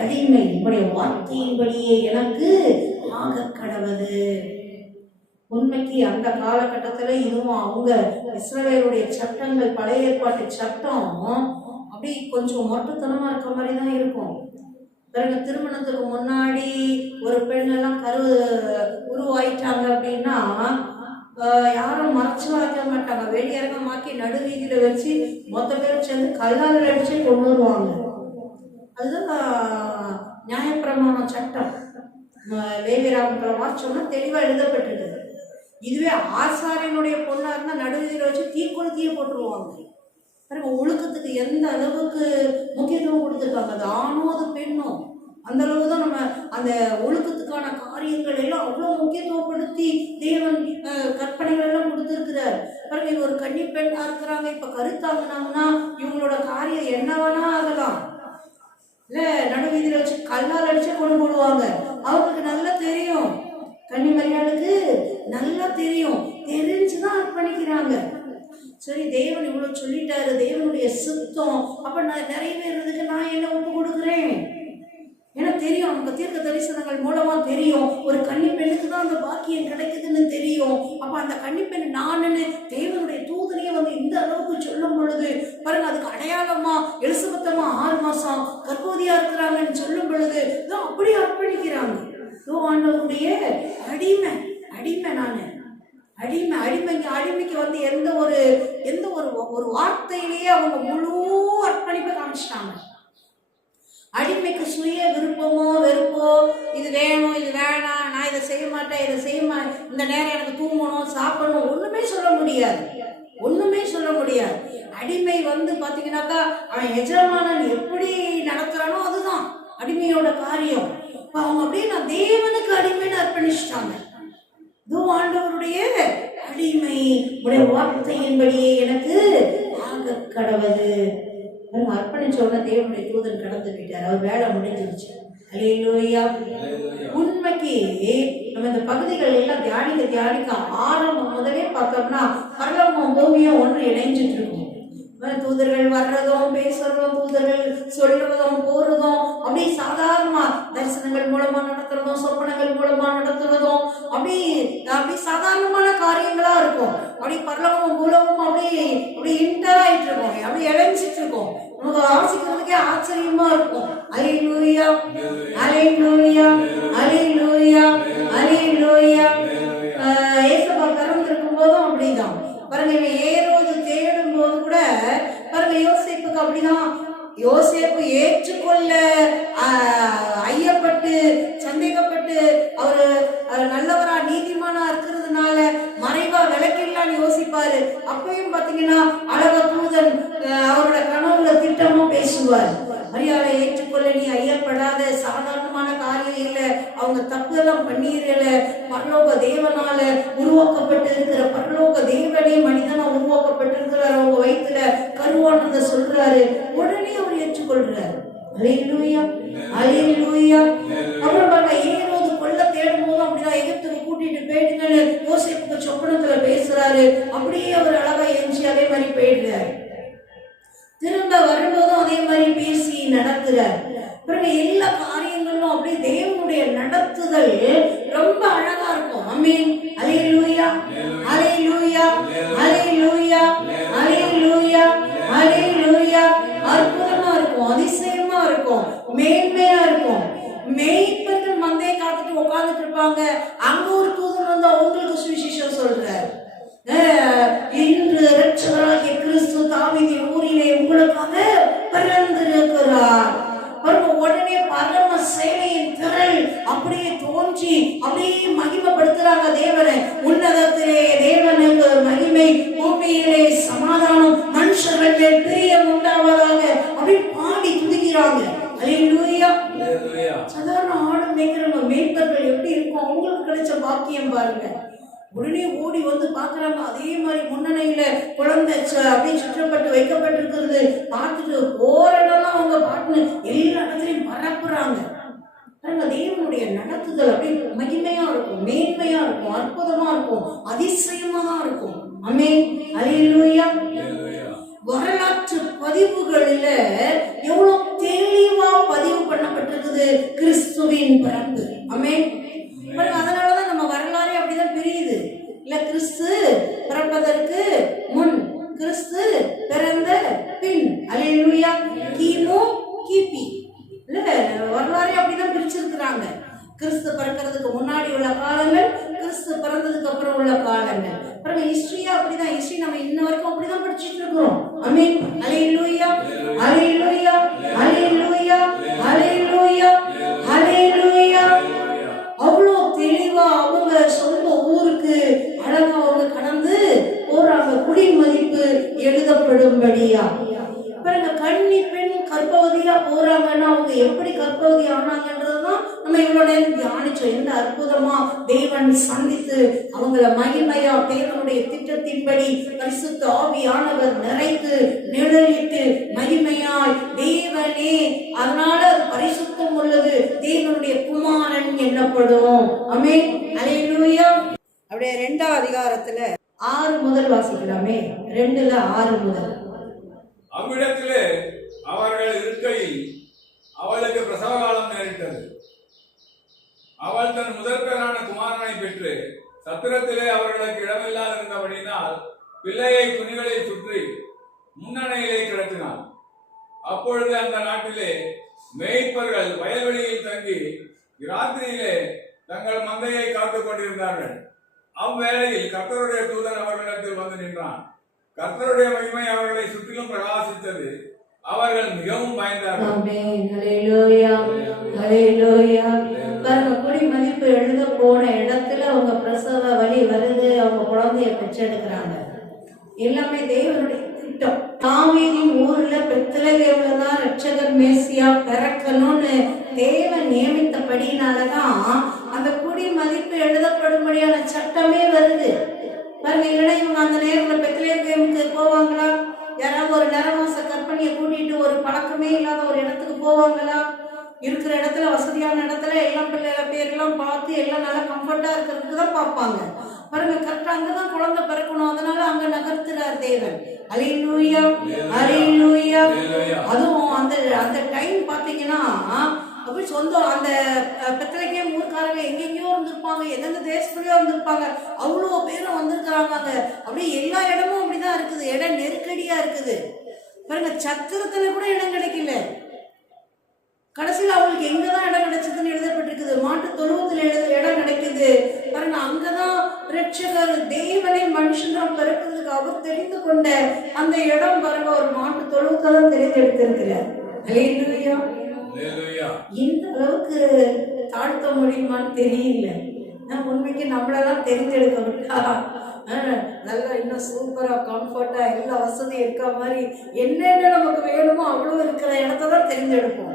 அடிமை, உங்களுடைய வார்த்தையின்படியே எனக்கு ஆக கடவுது. உண்மைக்கு அந்த காலகட்டத்துல இதுவும் அவங்க இஸ்ரவேலுடைய சட்டங்கள், பழைய ஏற்பாட்டு சட்டம் அப்படி கொஞ்சம் மொட்டத்தனமா இருக்க மாதிரி தான் இருக்கும். பிறகு திருமணத்துக்கு முன்னாடி ஒரு பெண்ணெல்லாம் உருவாயிட்டாங்க அப்படின்னா யாரும் மறைச்சு வைக்க மாட்டாங்க. வெளியரங்கமாக்கி நடுவீதியில வச்சு மொத்த பேரும் சேர்ந்து கல்லால் அடிச்சு கொண்டு வருவாங்க. அதுதான் நியாயப்பிரமாண சட்டம். லேவியராகமத்துல வாசிச்சோம்னா தெளிவா எழுதப்பட்டிருக்கு. இதுவே ஆசாரியனுடைய பொண்ணா இருந்தா நடுவீதியில வச்சு தீக்குளுத்தியே போட்டுருவாங்க. ஒழுக்கத்துக்கு எந்த அளவுக்கு முக்கியத்துவம் கொடுத்துருக்காங்க. அது ஆணோ அது பெண்ணோ அந்த அளவு தான் நம்ம அந்த ஒழுக்கத்துக்கான காரியங்கள் எல்லாம் அவ்வளோ முக்கியத்துவப்படுத்தி தேவன் கற்பனைகள் எல்லாம் கொடுத்துருக்கிறார். பாருங்க, இவங்க ஒரு கன்னி பெண்ணா இருக்கிறாங்க, இப்ப கருத்தாங்கினாங்கன்னா இவங்களோட காரியம் என்னவானா ஆகலாம். இல்ல நடுவீதியில வச்சு கல்லால் அடிச்சு கொண்டு போடுவாங்க. அவங்களுக்கு நல்லா தெரியும், கன்னி மரியாளுக்கு நல்லா தெரியும், தெரிஞ்சுதான் அர்ப்பணிக்கிறாங்க. சரி, தேவன் இவ்வளவு சொல்லிட்டாரு, தேவனுடைய சுத்தம் அப்ப நான் நிறைவேறதுக்கு நான் என்ன ஒப்பு கொடுக்குறேன். தெரியும், நமக்கு தீர்க்க தரிசனங்கள் மூலமா தெரியும், ஒரு கன்னி பெண்ணுக்கு தான் அந்த பாக்கியம் கிடைக்குதுன்னு தெரியும். அப்ப அந்த கன்னி பெண் நானுன்னு தேவனுடைய தூதனையே வந்து இந்த அளவுக்கு சொல்லும் பொழுது பாருங்க, அதுக்கு அடையாளமா எலிசபெத்தமா 6 மாசம் கர்ப்பவதியா இருக்கிறாங்கன்னு சொல்லும் பொழுது அப்படி அர்ப்பணிக்கிறாங்க. ஆண்டவருடைய அடிமை அடிமை நானு அடிமைக்கு வந்து எந்த ஒரு வார்த்தையிலேயே அவங்க முழு அர்ப்பணிப்பை காமிச்சிட்டாங்க. அடிமைக்கு சுய விருப்பமோ வெறுப்போ, இது வேணும் இது வேணாம், நான் இதை செய்ய மாட்டேன் இதை செய்ய இந்த நேரம் எனக்கு தூங்கணும் சாப்பிடணும் ஒண்ணுமே சொல்ல முடியாது. அடிமை வந்து பாத்தீங்கன்னாக்கா அவன் எஜமானன் எப்படி நடத்துறானோ அதுதான் அடிமையோட காரியம். அவங்க அப்படியே நான் தேவனுக்கு அடிமைன்னு அர்ப்பணிச்சிட்டாங்க. ஆண்டவருடைய அடிமை உடைய வார்த்தையின்படியே எனக்கு ஆக கடவுது. அர்ப்பணிச்ச உடனே தேவனுடைய தூதன் கடந்து போயிட்டார். அவர் வேலை முடிஞ்சிருச்சு. அல்லேலூயா. உண்மைக்கு நம்ம இந்த பகுதிகள் எல்லாம் தியானிக்க ஆரம்பம் முதலே பார்த்தோம்னா பரலோகம் பூமியும் ஒன்று இணைஞ்சிட்டு இருக்கும். தூதர்கள் வர்றதும் பேசுறதும், தூதர்கள் சொல்லுவதும் போறதும், அப்படி சாதாரணமா தரிசனங்கள் மூலமா நடத்துறதும் சொப்பனங்கள் மூலமா நடத்துறதும் அப்படி சாதாரணமான காரியங்களா இருக்கும். அப்படி பரலோகமும் பூலோகமும் அப்படி இன்டர் ஆயிட்டு இருக்கோம், அப்படி இழைஞ்சிட்டு இருக்கோம். நமக்கு ஆசிக்கிறதுக்கே ஆச்சரியமா இருக்கும். அல்லேலூயா அல்லேலூயா அல்லேலூயா அல்லேலூயா. ஏசப்பா பிறந்திருக்கும் போதும் அப்படிதான் பாருங்க. ஏரோது தேடும் போது கூட பாருங்க யோசேப்புக்கு அப்படிதான். யோசேப்பு ஏற்றுக்கொள்ள ஐயப்பட்டு சந்தேகப்பட்டு அவரு நல்லவரா நீதிமானா இருக்கிறதுனால மறைவா விளக்கிடலான்னு யோசிப்பாரு. அப்பயும் பாத்தீங்கன்னா அழக தூதன் அவரோட கனவுல திட்டமும் பேசுவார். மரியாதை ஏற்றுக்கொள்ள நீ ஐயப்படாத, சாதாரணமான காரியம் இல்லை, அவங்க தப்பு எல்லாம் பண்ணிடல, பரலோக தேவனால உருவாக்கப்பட்டு இருக்கிற பரலோக தேவனே மனிதனா உருவாக்கப்பட்டிருக்கிறார், அவங்க வயிற்றுல கருவானதை சொல்றாரு. உடனே அவர் ஏற்றுக்கொள்றாரு. அல்லேலூயா அல்லேலூயா. அப்புறம் பாருங்க ஏரோது கொல்ல தேடும் போதும் அப்படிதான் எகிப்துக்கு கூட்டிட்டு போயிட்டுங்கன்னு யோசேப்புக்கு சொப்பனத்துல பேசுறாரு. அப்படியே அவர் அழகா எஞ்சி அதே மாதிரி போயிடுறாரு. திரும்ப வரும்போதும் அதே மாதிரி பேசி நடத்துறார். பிறகு எல்லா காரியங்களும் அப்படியே தேவனுடைய நடத்துதல் ரொம்ப அழகா இருக்கும். ஆமென். அல்லேலூயா அல்லேலூயா அல்லேலூயா அல்லேலூயா அல்லேலூயா. அற்புதமா இருக்கும், அதிசயமா இருக்கும், மேன்மையா இருக்கும். மேய்ப்பர்கள் மந்தையை காத்துட்டு உட்கார்ந்துட்டு இருப்பாங்க. அங்க ஒரு தூதன் வந்து அவங்களுக்கு சுவிசேஷம் சொல்றார். இன்று இரட்சகராகிய கிறிஸ்து தாவீதின் ஊரிலே உங்களுக்காக பிறந்திருக்கிறார். உடனே பரம சேனையின் திரள் அப்படியே தோன்றி அப்படியே மகிமைப்படுத்துறாங்க தேவனை. உன்னதத்திலே தேவனுக்கு மகிமை, பூமியிலே சமாதானம், மனுஷர்கள் மேல் பிரியம் உண்டாவதாக அப்படி பாடி துதிக்கிறாங்க. அல்லேலூயா. சாதாரண ஆடு மேய்க்கிறவங்க மேய்ப்பர்கள் எப்படி இருக்கும், அவங்களுக்கு கிடைச்ச பாக்கியம் பாருங்க. உடனே ஓடி வந்து பாக்குறாங்க. அதே மாதிரி முன்னணியில குழந்தை அப்படியே சுற்றப்பட்டு வைக்கப்பட்டிருக்கிறது பார்த்துட்டு ஓரளவு அவங்க பாட்டுன்னு எல்லா இடத்துலையும் பரப்புறாங்க. தேவனுடைய நடத்துதல் அப்படி மகிமையா இருக்கும், மேன்மையா இருக்கும், அற்புதமா இருக்கும், அதிசயமா இருக்கும். ஆமென். அல்லேலூயா. வரலாற்று பதிவுகளில எவ்வளவு தெளிவா பதிவு பண்ணப்பட்டிருக்குது கிறிஸ்துவின் பிறப்பு. ஆமென். அதனாலதான் நம்ம வரலாறே அப்படிதான் பிரியுது இல்ல. கிறிஸ்து பிறப்பதற்கு முன், கிறிஸ்து பிறந்த பின். அல்லேலூயா. கிமு கிபி இல்ல, வரலாறே அப்படிதான் பிரிச்சிருக்கிறாங்க. கிறிஸ்து பிறக்கிறதுக்கு முன்னாடி உள்ள காலங்கள், கிறிஸ்து பிறந்ததுக்கு அப்புறம் உள்ள காலங்கள். பிறகு ஹிஸ்டரியா அப்படிதான். ஹிஸ்டரி நம்ம இன்ன வரைக்கும் அப்படிதான் படிச்சுட்டு இருக்கிறோம். ஆமென். அல்லேலூயா அல்லேலூயா அல்லேலூயா அல்லேலூயா அல்லேலூயா. அவ்வளோ தெளிவா அவங்க சொந்த ஊருக்கு அழகா அவங்க கடந்து போறாங்க, குடிமதிப்பு எழுதப்படும்படியா. பிறகு கன்னி பெண் கர்ப்பவதியா போறாங்கன்னா அவங்க எப்படி கர்ப்பவதி ஆனாங்கன்றதுதான் நம்ம இவ்வளவு நேரம் தியானிச்சோம். எந்த அற்புதமா தேவன் சந்தித்து அவங்கள மகிமையா தேவனுடைய திட்டத்தின்படி பரிசுத்த ஆவியானவர் நிறைத்து நிழலிட்டு மகிமையாய் தேவனே, அதனால அது பரிசுத்தம் உள்ளது, தேவனுடைய குமாரன் என்னப்படும். ஆமென். அல்லேலூயா. அப்படியே 2ஆம் அதிகாரத்துல 6 முதல் வாசிக்கலாமே. 2:6 முதல். அவ்விடத்திலே அவர்கள் இருக்கையில் அவளுக்கு பிரசவ காலம் நேரிட்டது. அவள் தன் முதற்கரான குமாரனை பெற்று சத்திரத்திலே அவர்களுக்கு இடமில்லாதிருந்தபடியினால் பிள்ளையை துணிகளில் சுற்றி முன்னணையிலே கிடத்தினாள். அப்பொழுது அந்த நாட்டிலே மேய்ப்பர்கள் வயல்வெளியில் தங்கி ராத்திரியிலே தங்கள் மந்தையை காத்துக் கொண்டிருந்தார்கள். அவ்வேளையில் கர்த்தருடைய தூதன் அவர்களிடத்தில் வந்து நின்றான். கர்த்தருடைய மகிமை அவர்களை சுற்றிலும் பிரகாசித்தது. அவர்கள் மிகவும் பயந்தார்கள். குடி மதிப்பு எழுத போன இடத்துல அவங்க பிரசவ வலி வருது, அவங்க குழந்தைய பெற்றெடுக்கிறாங்க. எல்லாமே தேவனுடைய திட்டம். தாவீதின் ஊர்ல பெத்லகேம்ல தான் ரட்சகர் மேசியா பிறக்கணும்னு தேவன் நியமித்தபடினாலதான் அந்த குடி மதிப்பு எழுதப்படும்படியான சட்டமே வருது பாருங்க. இல்லைன்னா இவங்க அந்த நேரத்துல பெத்லகேமுக்கு போவாங்களா? யாராவது ஒரு நரமாச கற்பனையை கூட்டிட்டு ஒரு பழக்கமே இல்லாத ஒரு இடத்துக்கு போவாங்களா? இருக்கிற இடத்துல வசதியான இடத்துல எல்லாம் பிள்ளைல பேரெல்லாம் பார்த்து எல்லாம் நல்லா கம்ஃபர்ட்டா இருக்கிறதுக்கு தான் பார்ப்பாங்க பாருங்க. கரெக்டா அங்கதான் குழந்தை பிறக்கணும், அதனால அங்க நகர்த்துறார் தேவன். அல்லேலூயா, அல்லேலூயா. அதுவும் அந்த அந்த டைம் பாத்தீங்கன்னா அப்படி சொந்தம் அந்த பெத்லகேம் ஊர்க்காரங்க எங்கெங்கயோ இருந்திருப்பாங்க, எந்தெந்த தேசத்துலயோ இருந்திருப்பாங்க, அவ்வளோ பேரும் வந்திருக்கிறாங்க. அப்படியே எல்லா இடமும் அப்படிதான் இருக்குது, இடம் நெருக்கடியா இருக்குது பாருங்க. சத்திரத்துல கூட இடம் கிடைக்கல. கடைசியில் அவங்களுக்கு எங்கதான் இடம் கிடைச்சதுன்னு எழுதப்பட்டிருக்குது. மாட்டு தொழுவத்துல இடம் கிடைக்குது பாருங்க. அங்கதான் ரட்சகர் தேவனை மனுஷன் பிறக்கிறதுக்கு அவர் தெரிந்து கொண்ட அந்த இடம் பாருங்க, ஒரு மாட்டு தொழுவத்தான் தெரிந்தெடுத்திருக்கிறார். அல்லேலூயா. இந்த அளவுக்கு தாழ்த்த முடியுமான்னு தெரியல. உண்மைக்கு நம்மளெல்லாம் தெரிஞ்செடுக்க விட்டா நல்லா இன்னும் சூப்பரா கம்ஃபர்ட்டா எல்லா வசதியும் இருக்க மாதிரி என்னென்ன நமக்கு வேணுமோ அவ்வளோ இருக்கிற இடத்த தான் தெரிஞ்செடுப்போம்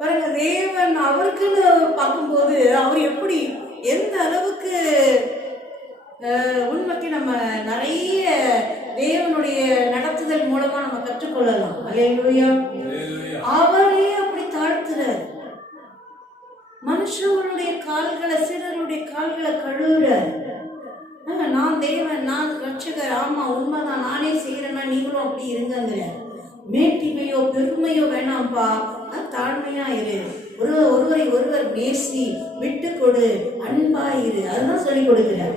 பாருங்க. தேவன் அவருக்குன்னு பார்க்கும்போது அவர் எப்படி எந்த அளவுக்கு உண்மைக்கு நம்ம நிறைய தேவனுடைய நடத்துதல் மூலமா நம்ம கற்றுக்கொள்ளலாம். அல்லேலூயா. அவரே அப்படி தாழ்த்துறார். மனுஷங்களுடைய கால்களை, சீடர்களுடைய கால்களை கழுவுறார். நான் தேவன், நான் ரட்சகர், ஆமா உண்மைதான், நானே செய்யறேன்னா நீங்களும் அப்படி இருங்கிற. மேட்டிமையோ பெருமையோ வேணாம்பா, தாழ்மையா இரு, ஒருவரை ஒருவர் நேசி, விட்டு கொடு, அன்பா இரு, அதுதான் சொல்லி கொடுக்கிறார்.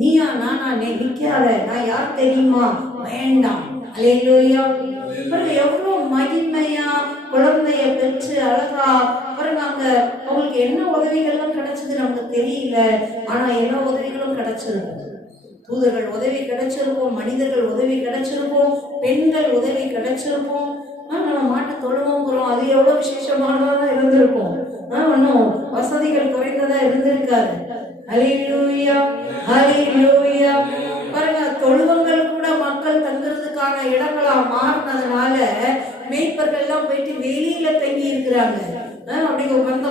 நீயா நானா நிக்காத, நான் யார் தெரியுமா, வேண்டாம். அல்லேலூயா. எவ்வளவு மகிமையா குழந்தைய பெற்று அழகா பாருங்க. அங்க அவங்களுக்கு என்ன உதவிகள்லாம் கிடைச்சது நமக்கு தெரியல, ஆனா எல்லா உதவிகளும் கிடைச்சிருக்கும். தூதர்கள் உதவி கிடைச்சிருக்கும், மனிதர்கள் உதவி கிடைச்சிருக்கும், பெண்கள் உதவி கிடைச்சிருக்கும். நம்ம மாட்டு தொழுவோங்கிறோம், அது எவ்வளவு விசேஷமானதான் இருந்திருக்கும். ஒன்னும் வசதிகள் குறைந்ததா இருந்திருக்காது. அல்லேலூயா, அல்லேலூயா. பாருங்க, தொழுவங்கள் கூட மக்கள் தங்குறதுக்கான இடங்களா மாறினதுனால மேய்ப்பர்கள் எல்லாம் போயிட்டு வெளியில தங்கி இருக்கிறாங்க. அப்படி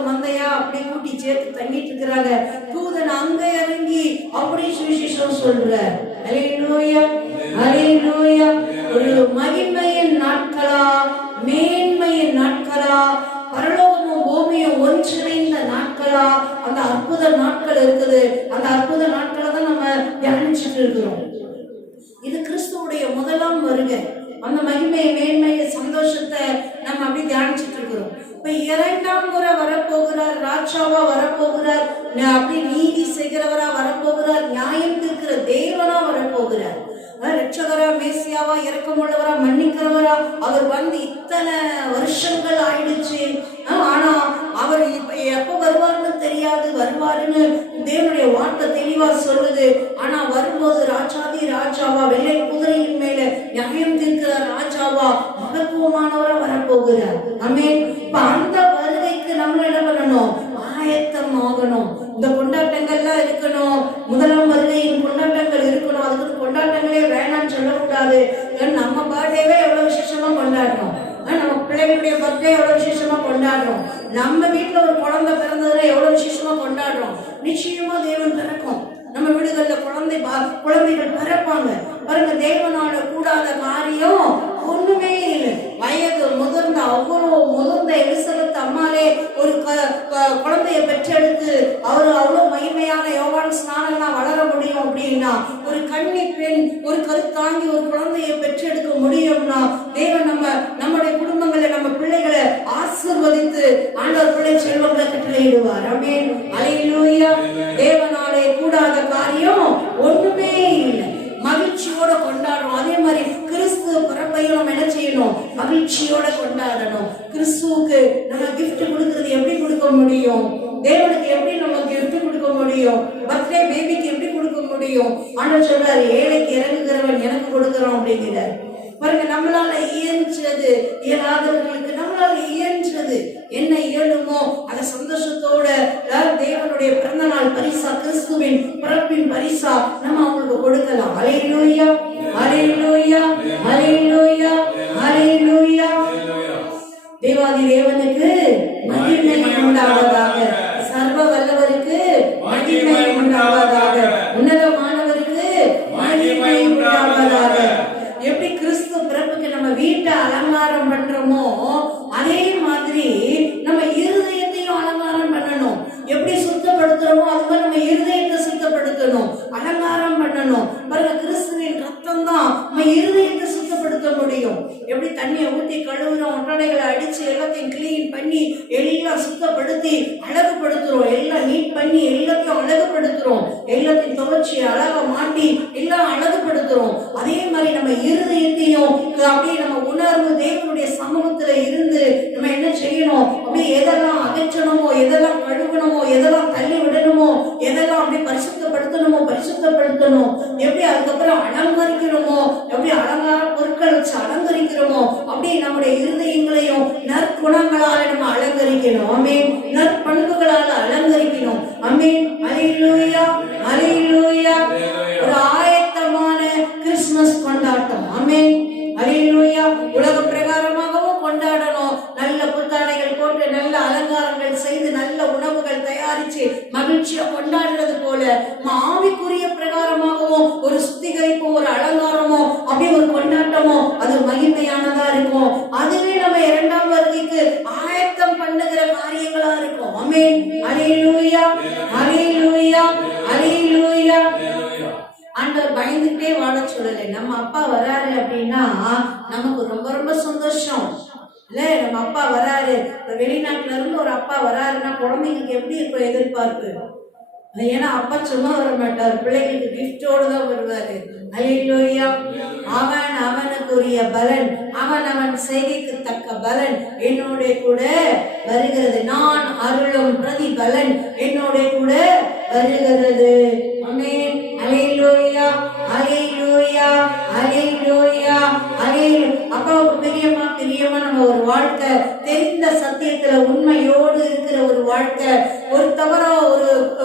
மந்தையா அப்படி கூட்டி சேர்த்து தங்கிட்டு இருக்கிறாங்க. தூதன் அங்க இறங்கி அப்படி சுவிசேஷம் சொல்ற. அல்லேலூயா, அல்லேலூயா. ஒரு மகிமையின் நாட்களா, மேன்மையின் நாட்களா, பரலோகமும் பூமியும் ஒன்றிணைந்த நாட்களா, அந்த அற்புத நாட்கள் இருக்குது. அந்த அற்புத நாட்களை தான் நம்ம தியானிச்சுட்டு இருக்கிறோம். இது கிறிஸ்துவுடைய முதலாம் வருகை. அந்த மகிமையை, மேன்மையை, சந்தோஷத்தை நம்ம அப்படி தியானிச்சுட்டு இருக்கிறோம். இப்ப இரண்டாம் முறை வரப்போகிறார், ராஜாவா வரப்போகிறார், அப்படி நீதி செய்கிறவரா வரப்போகிறார், நியாயம் தீர்க்கிற தேவனா வரப்போகிறார், ரட்சகரா, மேசியாவா, இரக்கமுள்ளவரா, மன்னிக்கிறவரா. அவர் வந்து இத்தனை வருஷங்கள் ஆயிடுச்சு, ஆனா அவர் எப்ப வருவாருன்னு தெரியாது. வருவாருன்னு தேவனுடைய வார்த்தை தெளிவா சொல்லுது. ஆனா வரும்போது ராஜாதி ராஜாவா, வெள்ளை குதிரையின் மேல நியாயம் தீர்க்கிற ராஜாவா, மகத்துவமானவரா வரப்போகிறார். ஆமென். இப்ப அந்த வருகைக்கு நம்ம என்ன பண்ணணும்? ஆயத்தம் ஆகணும். இந்த கொண்டாட்டங்கள்லாம் இருக்கணும். முதலாம் வருகையின் கொண்டாட்டங்கள் இருக்கணும். அதுக்கு கொண்டாட்டங்களே வேணாம்னு சொல்லக்கூடாது. நம்ம பர்த்டேவே எவ்வளவு விசேஷமா கொண்டாடுறோம், நம்ம பிள்ளைகளுடைய பர்த்டே எவ்வளவு விசேஷமா கொண்டாடுறோம், நம்ம வீட்டுல ஒரு குழந்தை பிறந்ததுல எவ்வளவு விசேஷமா கொண்டாடுறோம். நிச்சயமா தேவன் பிறக்கும். நம்ம வீடுகள்ல குழந்தைகள் பிறப்பாங்க பாருங்க. தேவனால கூடாத காரியம் ஒண்ணுமே இல்லை. வயது முதிர்ந்த அவ்வளோ முதிர்ந்த எலிசபெத் அம்மாலே ஒரு குழந்தைய பெற்றெடுத்து அவர் அவ்வளோ மகிமையான யோவான் ஸ்நானம்லாம் வளர முடியும் அப்படின்னா, ஒரு கன்னி பெண் ஒரு கருத்தாங்கி ஒரு குழந்தைய பெற்றெடுக்க முடியும்னா, தேவன் நம்முடைய குடும்பங்களை, நம்ம பிள்ளைகளை ஆசீர்வதித்து ஆண்டவர் பிள்ளை செல்வங்களை கட்டளை பண்ணிடுவார். ஆமென். அல்லேலூயா. தேவனாலே கூடாத காரியம் ஒண்ணுமே இல்லை. மகிழ்ச்சியோட கொண்டாடணும். அதே மாதிரி கிறிஸ்து பிறப்பையும் நம்ம என்ன செய்யணும்? மகிழ்ச்சியோட கொண்டாடணும். கிறிஸ்துவுக்கு நம்ம கிஃப்ட் கொடுக்கறது எப்படி கொடுக்க முடியும்? தேவனுக்கு எப்படி நம்ம கிஃப்ட் கொடுக்க முடியும்? பர்த்டே பேபிக்கு எப்படி கொடுக்க முடியும்? ஆண்டவர் சொல்றாரு, ஏழைக்கு இறங்குகிறவன் எனக்கு கொடுக்கறான் அப்படிங்கிறார். பாருங்க, நம்மளால இயன்றது, இயலாதவர்களுக்கு நம்மளால இயன்றது என்ன இயலுமோ அதை சந்தோஷத்தோட தேவனுடைய பிறந்த நாள் பரிசா, கிறிஸ்துவின் பிறப்பின் பரிசா நம்ம அவங்களுக்கு கொடுக்கலாம். அல்லேலூயா, அல்லேலூயா, அல்லேலூயா, அல்லேலூயா. தேவாதி தேவனுக்கு மகிமை உண்டாவதாக, சர்வ வல்லவருக்கு மகிமை உண்டாவதாக, உன்னதமானவருக்கு மகிமை உண்டாவதாக. எப்படி கிறிஸ்து பிறப்புக்கு நம்ம வீட்டை அலங்காரம் பண்றோமோ அதே மாதிரி நம்ம இருதயத்தையும் அலங்காரம் பண்ணணும். எப்படி சுத்தப்படுத்துறோமோ அது மாதிரி நம்ம இருதயத்தை சுத்தப்படுத்தணும், அலங்காரம் பண்ணணும். பாருங்க, கிறிஸ்துவின் ரத்தம் தான் நம்ம இருதயத்தை சுத்தப்படுத்த முடியும். எப்படி தண்ணியை ஊற்றி கழுவுறோம், ஒட்டடைகளை அடிச்சு எல்லாத்தையும் கிளீன் பண்ணி எல்லாம் சுத்தப்படுத்தி அழகுபடுத்துறோம், எல்லாம் நீட் பண்ணி எல்லாத்தையும் அழகுபடுத்துறோம், எல்லாத்தையும் துவைச்சி அழகா மாட்டி எல்லாம் அழகுபடுத்துறோம். அதே மாதிரி நம்ம இருதயத்தையும் அப்படியே நம்ம உணர்வு தேவனுடைய சமூகத்துல இருந்து நம்ம என்ன செய்யணும்? அப்படியே எதெல்லாம் அகற்றணுமோ, எதெல்லாம் கழுவணுமோ, எதெல்லாம் தள்ளி விடணுமோ, எதெல்லாம் அப்படியே பரிசுத்தப்படுத்தணுமோ பரிசுத்தப்படுத்தணும். எப்படி அதுக்கப்புறம் அலங்கரிக்கணுமோ, எப்படி அலங்கார பொருட்கள் வச்சு அலங்கரிக்கிறோமோ அப்படியே நம்முடைய இருதயங்களையும் நற்குணங்களால நம்ம அலங்கரிக்கணும். ஆமென். நற்பண்புகளால அலங்கரிக்கணும். ஆமென். அல்லேலூயா, அல்லேலூயா. ஒரு ஆயத்தமான கிறிஸ்துமஸ் கொண்டாட்டம். ஆமென். அல்லேலூயா. உலக பிரகாரமாகவும் கொண்டாடணும். நல்ல புத்தாடைகள் போட்டு நல்ல அலங்காரங்கள் செய்து நல்ல உணவுகள் தயாரிச்சு மகிழ்ச்சியா கொண்டாடுறது போல ஆவிக்குரிய பிரகாரமாகவும் ஒரு சுத்திகரிப்போ, ஒரு அலங்காரமோ, அப்படி ஒரு கொண்டாட்டமோ அது மகிமையானதா இருக்கும். அதுவே நம்ம இரண்டாம் வருகைக்கு ஆயத்தம் பண்ணுகிற காரியங்களா இருக்கும். ஆமென். அல்லேலூயா, அல்லேலூயா, அல்லேலூயா. ஆண்டவர் பயந்துட்டே வாழ சொல்லலை. நம்ம அப்பா வராரு அப்படின்னா நமக்கு ரொம்ப ரொம்ப சந்தோஷம் இல்ல. நம்ம அப்பா வராரு, வெளிநாட்டுல இருந்து ஒரு அப்பா வராருன்னா குழந்தைங்களுக்கு எப்படி இருக்கும் எதிர்பார்ப்பு? ஏன்னா அப்பா சும்மா வர மாட்டார், பிள்ளைகளுக்கு கிஃப்டோடு தான் வருவாரு. அல்லேலூயா. அவன் அவனுக்குரிய பலன், அவன் அவன் செய்கைக்கு தக்க பலன் என்னோட கூட வருகிறது. நான் அருளும் பிரதி பலன் என்னோட கூட வருகிறது. ஆமென். அல்லேலூயா, அல்லேலூயா, அல்லேலூயா, அல்லேலூயா. அப்பாவுக்கு பிரியமா பிரியமா நம்ம ஒரு வாழ்க்கை, தெரிந்த சத்தியத்துல உண்மையோடு இருக்கிற ஒரு வாழ்க்கை, ஒரு தவறோ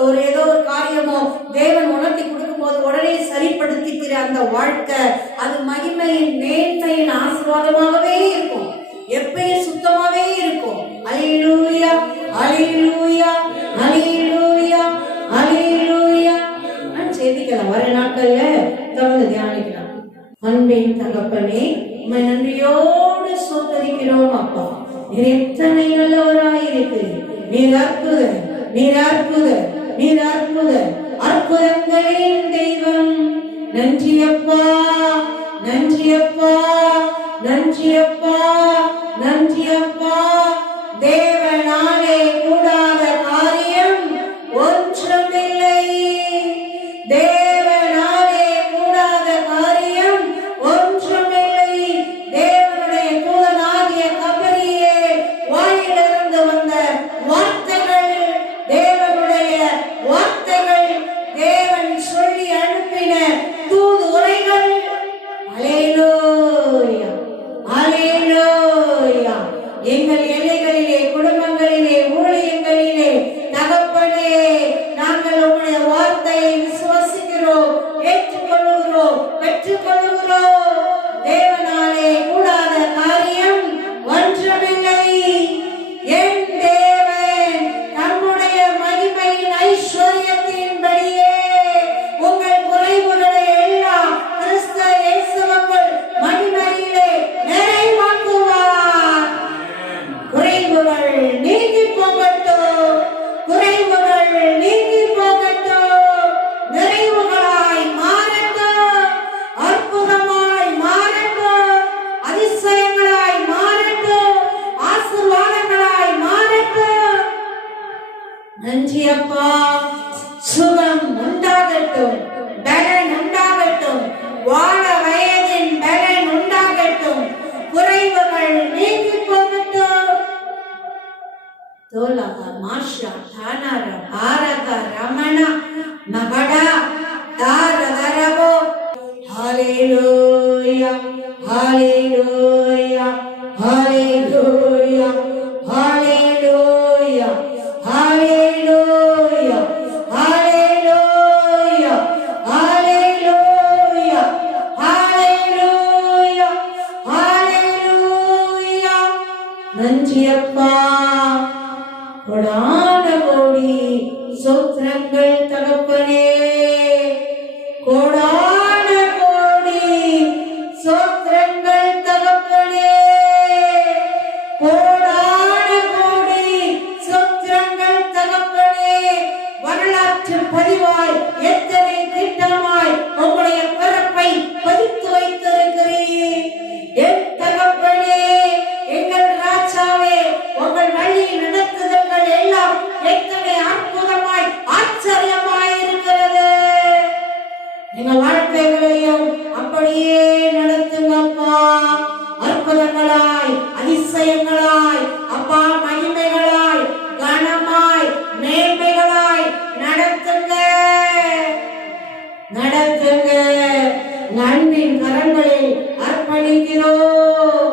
ஒரு ஏதோ ஒரு காரியமோ தேவன் உணர்த்தி கொடுக்கும் போது உடனே சரிப்படுத்திக்கிற அந்த வாழ்க்கை, அது மகிமையின் மேன்மையின் ஆசீர்வாதமாகவே இருக்கும். எப்பயும் சுத்தமாவே இருக்கும். அல்லேலூயா, அல்லேலூயா, அல்லேலூயா, அல்லேலூயா. செய்திக்கலாம், வர நாட்கள்ல தொடர்ந்து தியானிக்கலாம். அன்பின் தகப்பனே, உம்மை நன்றியோடு சோதரிக்கிறோம் அப்பா. நீர் எத்தனை நல்லவராயிருக்கிறீர். நீர் அற்புதர், நீர் அற்புதர், நீர் அற்புதர், அற்புதங்களின் தெய்வம். நன்றி அப்பா, நன்றி அப்பா, நன்றி அப்பா, நன்றி அப்பா. தேவனாலே கூடாத காரியம் ஒன்றுமில்லை. தேவனாலே கூடாத காரியம் ஒன்றுமில்லை. தேவனுடைய தூதனாகிய கபரியே வாயிலிருந்து வந்த வார்த்தைகள், தேவனுடைய வார்த்தைகள், தேவன் சொல்லி அனுப்பின தூது உரைகள். அல்லேலூயா, அல்லேலூயா. நன்றி அப்பா. சுகம் உண்டாகட்டும், பலன் உண்டாகட்டும், வாழ வயதின் பலன் உண்டாகட்டும், குறைவுகள் நீங்கி போகட்டும். தோலகா மாஷா தானார பாரகா ரமணா மகடா தாரதரபோ. ஹalleluya ஹalleluya ஹalleluya ஹalleluya ஹalleluya ஹalleluya ஹalleluya ஹalleluya ஹalleluya. நன்றி அப்பா. கோடான கோடி ஸ்தோத்திரங்கள் தகப்பனே. கோடான கோடி ஸ்தோத்திரங்கள் தகப்பனே. கோடான கோடி ஸ்தோத்திரங்கள் தகப்பனே. வரலாற்று பதிவாய் எத்தனை திட்டமாய் உங்களுடைய பிறப்பை பதித்து வைத்திருக்கிறீர் என் தகப்பனே. எங்கள் ராஜாவே, உங்கள் வழி நடத்துதல்கள் எல்லாம் எத்தனை அற்புதமாய் ஆச்சரியமாய் இருக்கிறது. எங்க வாழ்க்கைகளையும் அப்படியே நடத்துங்கப்பா. அற்புதங்களாய், அதிசயங்களாய், அப்பா மகிமைகளாய், கனமாய், மேன்மைகளாய் நடத்துங்க நடத்துங்க. அன்பின் கரங்களில் அர்ப்பணிக்கிறோம்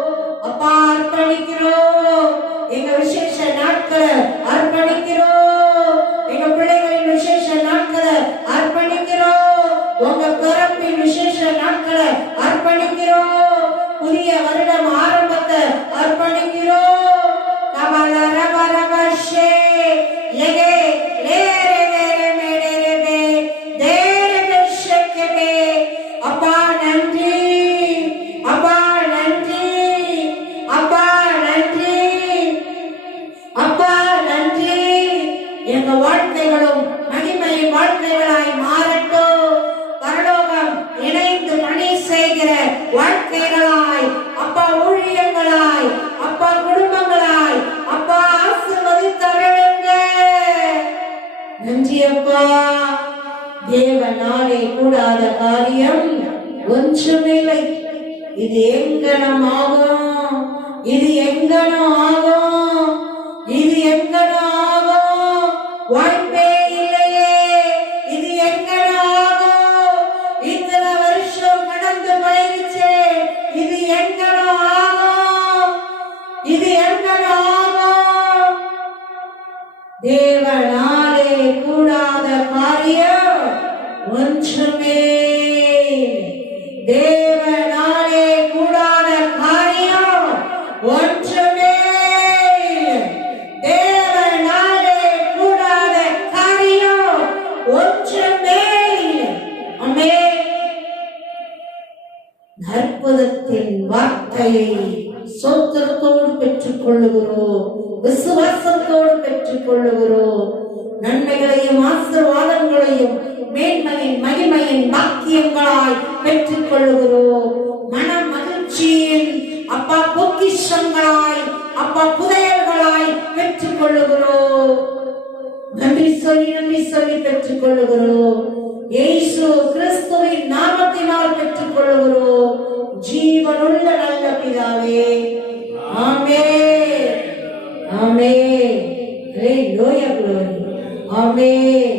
அப்பா, அர்ப்பணிக்கிறோம். எங்க விசேஷ நாட்களை அர்ப்பணிக்கிறோம். எங்க பிள்ளைகளின் விசேஷ நாட்களை அர்ப்பணிக்கிறோம். உங்க பிறப்பின் விசேஷ நாட்களை அர்ப்பணிக்கிறோம். புதிய வருடம் ஆரம்பத்தை அர்ப்பணிக்கிறோம். கமல ரப ரபஷே லெகே லேரே வேரே மேடேரே தேரே பெஷக்கே. அப்பா நன்றி, அப்பா நன்றி, அப்பா நன்றி, அப்பா நன்றி. எங்க வாழ்க்கைகளும் மகிமையின் வாழ்க்கைகளாய் மாறட்டும். பரலோகம் இணைந்து பணி செய்கிற வாழ்க்கைகளாய், அப்பா ஊழியங்களாய், அப்பா குடும்பங்களாய், அப்பா ஆசீர்வதித்தருளுங்க. நன்றி அப்பா. தேவனாலே கூடாத காரியம் ஒன்றுமில்லை. இது எங்கனம் ஆகும், இது எங்கனம் ஆகும், இது எங்கனம் ஆகும். வாய்ப்பே இல்லையே. இது எங்கனம் ஆகும். இத்தனை வருஷம் கடந்து போயிருச்சே. இது எங்கனம் ஆகும், இது எங்கனம் ஆகும். தேவனாலே கூடாத காரியம் ஒன்றுமே. தேவனாலே கூடாத காரியம் ஒன்றுமே. தேவனாலே கூடாத காரியம் ஒன்றுமே. ஆமென். அற்புதத்தின் வார்த்தையை சோத்திரத்தோடு பெற்றுக் கொள்ளுகிறோம், விசுவாசத்தோடு பெற்றுக் கொள்ளுகிறோம். நன்மைகளையும் ஆசீர்வாதங்களையும் மேன்மையின் மகிமையின் பாக்கியங்களாய் பெற்றுக் கொள்ளுகிறோம். மன மகிழ்ச்சியின் அப்பா பொக்கிஷங்களாய், அப்பா புதையல்களாய் பெற்றுக் கொள்ளுகிறோம். நன்றி சொல்லி பெற்றுக் கொள்ளுகிறோம். இயேசு கிறிஸ்துவின் நாமத்தினால் பெற்றுக் கொள்ளுகிறோம். ஜீவனுள்ள நல்ல பிதாவே, ஆமென், ஆமென். ஹalleluya, glory, ஆமென்.